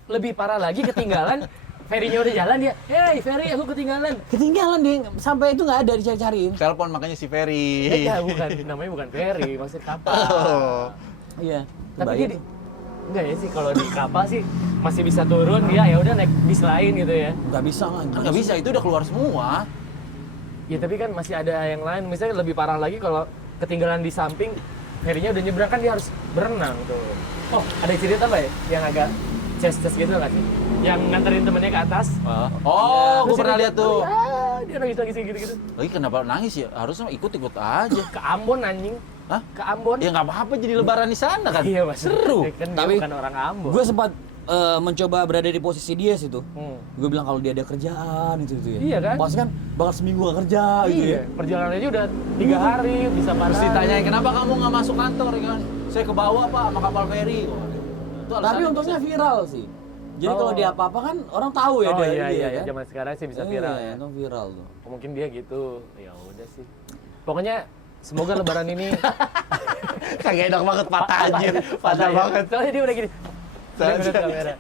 lebih parah lagi ketinggalan. Ferry-nya udah jalan dia. Hei, ferry aku ketinggalan. ketinggalan dia sampai itu nggak ada dicari-cariin. Telepon makanya si Ferry. Ya, bukan namanya bukan ferry, maksud kapal. Oh. Iya. Tapi kebayang dia tuh. enggak ya sih kalau di kapal sih masih bisa turun dia ya udah naik bis lain gitu ya. Nggak bisa lah. Kan nggak bisa, itu udah keluar semua. Ya tapi kan masih ada yang lain. Misalnya lebih parah lagi kalau ketinggalan di samping ferry-nya udah nyebrang kan dia harus berenang tuh. Oh, ada cerita apa ya yang agak ces-ces gitu nggak sih? Yang nganterin temennya ke atas. Oh, gue Terus pernah dia- lihat tuh. Ah, dia nangis-nangis gitu-gitu. Lagi kenapa nangis ya? Harusnya ikut-ikut aja. Ke Ambon anjing. Hah? Ke Ambon. Ya nggak apa-apa jadi lebaran di sana kan. Iya, Mas. Seru. Ya, kan dia Tapi bukan orang Ambon. Gue sempat mencoba berada di posisi dia situ. Hmm. Gue bilang kalau dia ada kerjaan itu ya. Iya kan? Pasti kan bakal seminggu gak kerja gitu ya. Iya, perjalanannya udah 3 hari, bisa 4 Terus hari. ditanyain kenapa kamu nggak masuk kantor ya kan? Saya ke bawah Pak sama kapal feri. Wah, itu Tapi alasannya untungnya bisa. viral sih. Jadi Oh. kalau dia apa-apa kan orang tahu ya Oh dari iya, dia iya, kan. zaman sekarang sih bisa viral Iya, ya. untung viral tuh. Mungkin dia gitu. Ya udah sih. Pokoknya semoga lebaran ini Kagak enak banget patah anjir. Patah ya. banget. Soalnya dia udah gini. Dia Soalnya- ngeliat kamera.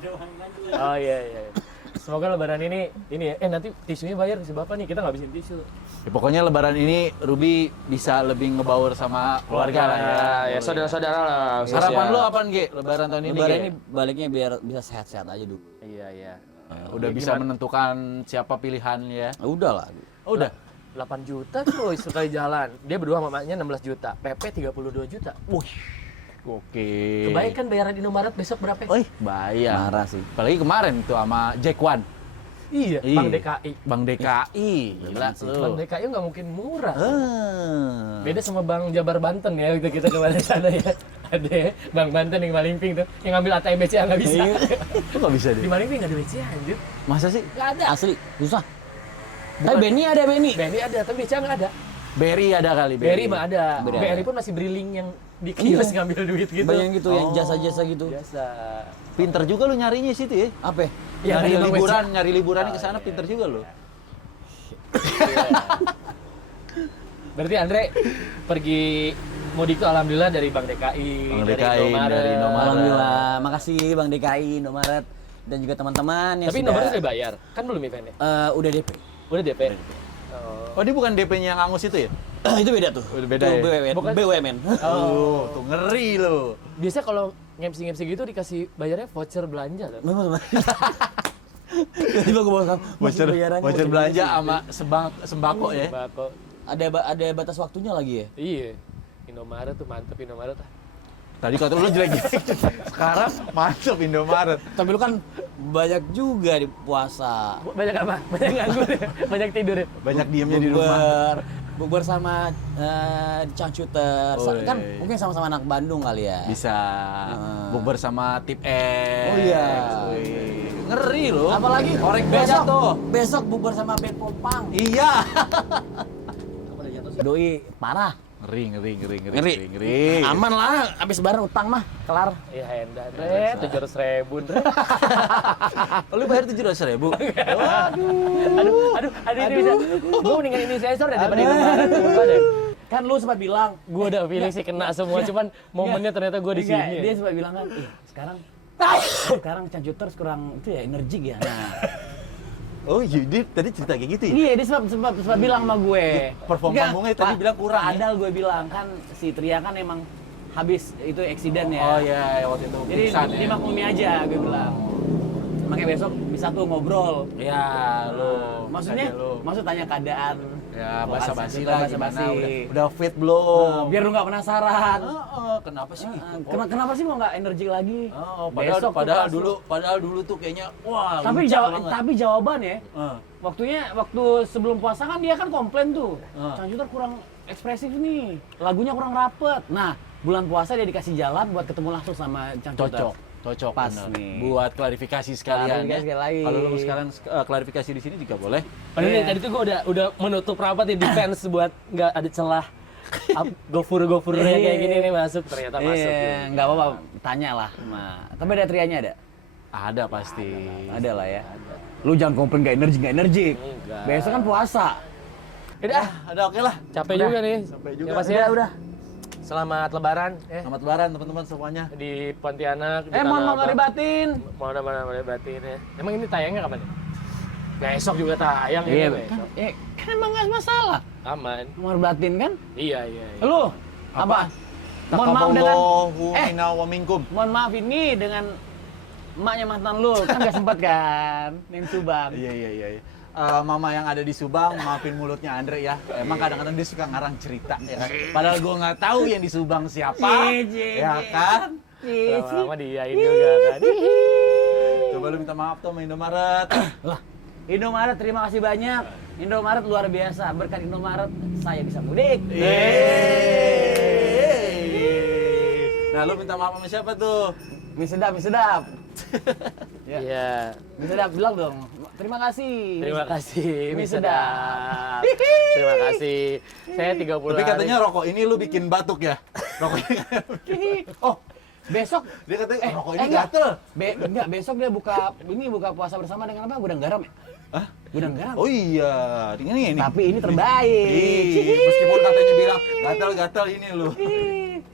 Oh iya iya. Semoga lebaran ini ya. Nanti tisunya bayar si Bapak nih. Kita nggak habisin tisu. Ya, pokoknya lebaran ini Ruby bisa lebih ngebaur sama keluarga lah ya. Ya saudara-saudara lah. Harapan lu apaan, Ge? Lebaran tahun ini, Lebaran Ge? ini baliknya biar bisa sehat-sehat aja dulu. Iya iya. Udah bisa menentukan siapa pilihannya. Udah lah. Oh, udah. 8 juta cuy sekali jalan. Dia berdua sama mamanya 16 juta. PP 32 juta. Wih. Oke. Kebaik kan bayaran Indomaret besok berapa? Wih, bayar. Marah sih. Apalagi kemarin tuh sama Jack One. Iya, Iya. Bank DKI. Bang DKI. Gila Bank lu. DKI nggak mungkin murah. Ah. Beda sama Bank Jabar Banten ya, waktu kita kemarin sana ya. Ada ya, Bank Banten yang Malingping tuh, yang ngambil ATM BCA nggak bisa. Kok nggak bisa Di deh? Malingping nggak ada BCA anjir. Masa sih? Nggak ada. Asli, susah. Tapi Benny ada Benny. BNI ada, tapi BCA nggak ada. Berry ada kali. BRI mah ada. BRI BRI pun masih briling yang di kios ngambil duit gitu. Banyak gitu yang Oh. jasa-jasa gitu. Biasa. Pinter juga lu nyarinya situ ya. Apa? Ya, nyari dari Bang liburan, BCA. nyari liburannya ke sana pinter juga lu. Berarti Andre pergi mudik tuh alhamdulillah dari Bank DKI, Bank dari DKI, Indomaret. dari Indomaret. Alhamdulillah, makasih Bang DKI, Indomaret dan juga teman-teman yang Tapi Indomaret udah bayar, kan belum eventnya? udah DP. Udah DP? Oh. Oh, dia bukan DP-nya yang Angus itu ya? Itu beda tuh. Udah beda Itu ya? BUMN. Bukan- BUMN. Oh, tuh ngeri lu. Biasa kalau ngemsi-ngemsi gitu dikasih bayarnya voucher belanja kan? Tiba-tiba gue bawa Voucher belanja sama sembako ya. Sembako. Ada batas waktunya lagi ya? Iya. Indomaret tuh mantep Indomaret. Tadi kata lu jelek-jelek. Sekarang mantep Indomaret. Tapi lu kan banyak juga di puasa. Banyak apa? Banyak nganggur ya? Banyak tidur ya? Banyak diemnya di rumah. Bukber sama Cangcuter. Oh, Kan iya. mungkin sama-sama anak Bandung kali ya. Bisa bukber sama tip Oh, iya. Wih, ngeri lu. Apalagi Orek besok tuh. besok bukber sama band Popang. Iya. Doi parah. Ngeri. Aman lah, habis lebaran utang mah kelar. Iya Henda, Andre, 700.000 Andre. Lu bayar 700.000. Aduh, ini bisa. Gue mendingan ini sensor daripada Indomaret. Sumpah deh. Kan lu sempat bilang, Gue udah feeling sih kena semua, cuman momennya ternyata gue di Enggak, sini. dia ya. sempat bilang kan, sekarang Cangcuters kurang itu ya energik ya. Nah, Oh, jadi tadi cerita kayak gitu ya? iya dia sempat bilang sama gue. Perform Enggak, panggungnya tadi Pak, bilang kurang, ya? Padahal gue bilang kan si Tria kan emang habis itu eksiden ya. Oh iya, waktu itu Jadi pingsan ya. dimaklumi aja gue bilang. Makanya besok bisa tuh ngobrol. Ya, lu. Maksudnya, Makanya lu. maksud tanya keadaan. Ya, Vokal basa-basi kita lah basa-basi. gimana. Udah fit belum? Biar lu nggak penasaran. Kenapa sih? Kenapa sih mau nggak energik lagi? Oh, Besok tuh pas lu- padahal dulu tuh kayaknya wah, Tapi luncak banget. tapi jawabannya Eh. waktu sebelum puasa kan dia kan komplain tuh. Cangcuter kurang ekspresif nih. Lagunya kurang rapet. Nah, bulan puasa dia dikasih jalan buat ketemu langsung sama Cangcuter. Cocok. Cocok Pas bener. nih. Buat klarifikasi sekalian Klarifikasi ya. sekali. Kalau lu sekalian klarifikasi di sini juga boleh. Padahal Iya. tadi tuh gue udah menutup rapat ya defense buat nggak ada celah gofur-gofurnya kayak gini nih masuk ternyata masuk. Iya, nggak apa-apa, tanya lah. Tapi ada trianya ada? Ada pasti. Ada lah ya. Lu jangan komplain nggak energik. Enggak. Besok kan puasa. Udah, Ada oke lah. capek juga nih. Sampai juga. Ya pasti ya. Udah. Selamat Lebaran Selamat Lebaran teman-teman semuanya. di Pontianak. Di Mohon Tanah mau Abang. ribatin. Mana batin ya. Emang ini tayangnya kapan ya? Besok juga tayang Iya, ya. kan, kan emang nggak masalah. Aman. Mau ribatin kan? Iya. Lu apa? Mohon maaf dengan Taqabbalallahu minna wa minkum. mohon maaf ini dengan emaknya mantan lu kan nggak sempet kan yang Subang. Iya. Mama yang ada di Subang, maafin mulutnya Andre ya. Emang kadang-kadang dia suka ngarang cerita ya. Padahal gua nggak tahu yang di Subang siapa. Ya kan? Lama-lama diain juga kan. Coba lu minta maaf tuh sama Indomaret. Indomaret terima kasih banyak. Indomaret luar biasa. Berkat Indomaret saya bisa mudik. Nah, lu minta maaf sama siapa tuh? Mie sedap, mie sedap. Iya. Mie sedap bilang dong. Terima kasih. Terima kasih. Mie Mie sedap. sedap. Terima kasih. Saya 30 Tapi hari. katanya rokok ini lu bikin batuk ya? Rokoknya Oh, besok dia katanya rokok ini enggak. gatel. Enggak, besok dia buka puasa bersama dengan apa? Gudang garam ya? Hah? Gudang garam. Oh iya, ini. Tapi ini terbaik. Ih, meskipun katanya bilang gatal-gatal ini lu.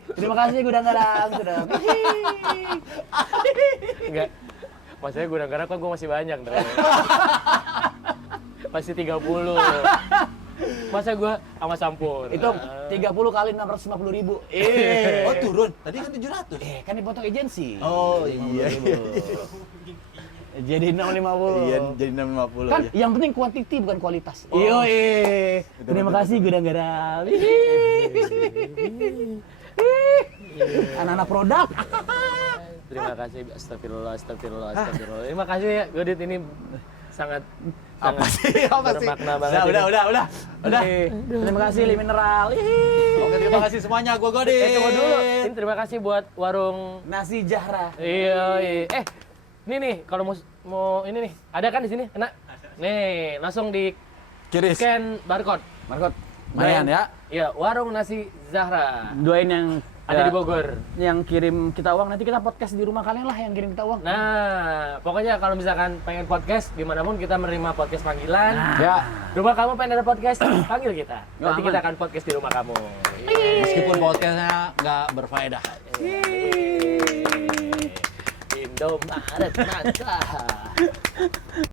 Terima kasih Gudang Garam sudah. Enggak. Maksudnya gue negara kan gue masih banyak ternyata. Masih 30. Masa gue sama Sampur. Itu 30 kali 650.000. Oh turun, tadi kan 700. Kan dipotong agensi. Oh iya. Jadi 650. Iya, jadi 650 Kan ya. yang penting kuantiti bukan kualitas. Oh. Iya. Terima kasih Gudang Garam. Anak-anak produk. Terima kasih. Astagfirullah. Terima kasih ya Godit, ini sangat Apa sih? bermakna banget. Udah. Terima kasih Li Mineral. Oke, terima kasih semuanya. Gua Godin. Tunggu dulu. Ini terima kasih buat warung. Nasi Jahra. Iya. Ini nih kalau mau ini nih. Ada kan di sini? Kena. Nih, langsung di Kiris. scan barcode. Margot. Lumayan ya. Iya, warung nasi Zahra. Doain yang Ada di Bogor. Yang kirim kita uang, nanti kita podcast di rumah kalian lah yang kirim kita uang. Nah, pokoknya kalau misalkan pengen podcast, dimanapun kita menerima podcast panggilan. Ya, Rumah kamu pengen ada podcast, panggil kita. Nanti aman. kita akan podcast di rumah kamu. meskipun podcastnya nggak berfaedah. Indomaret mantap.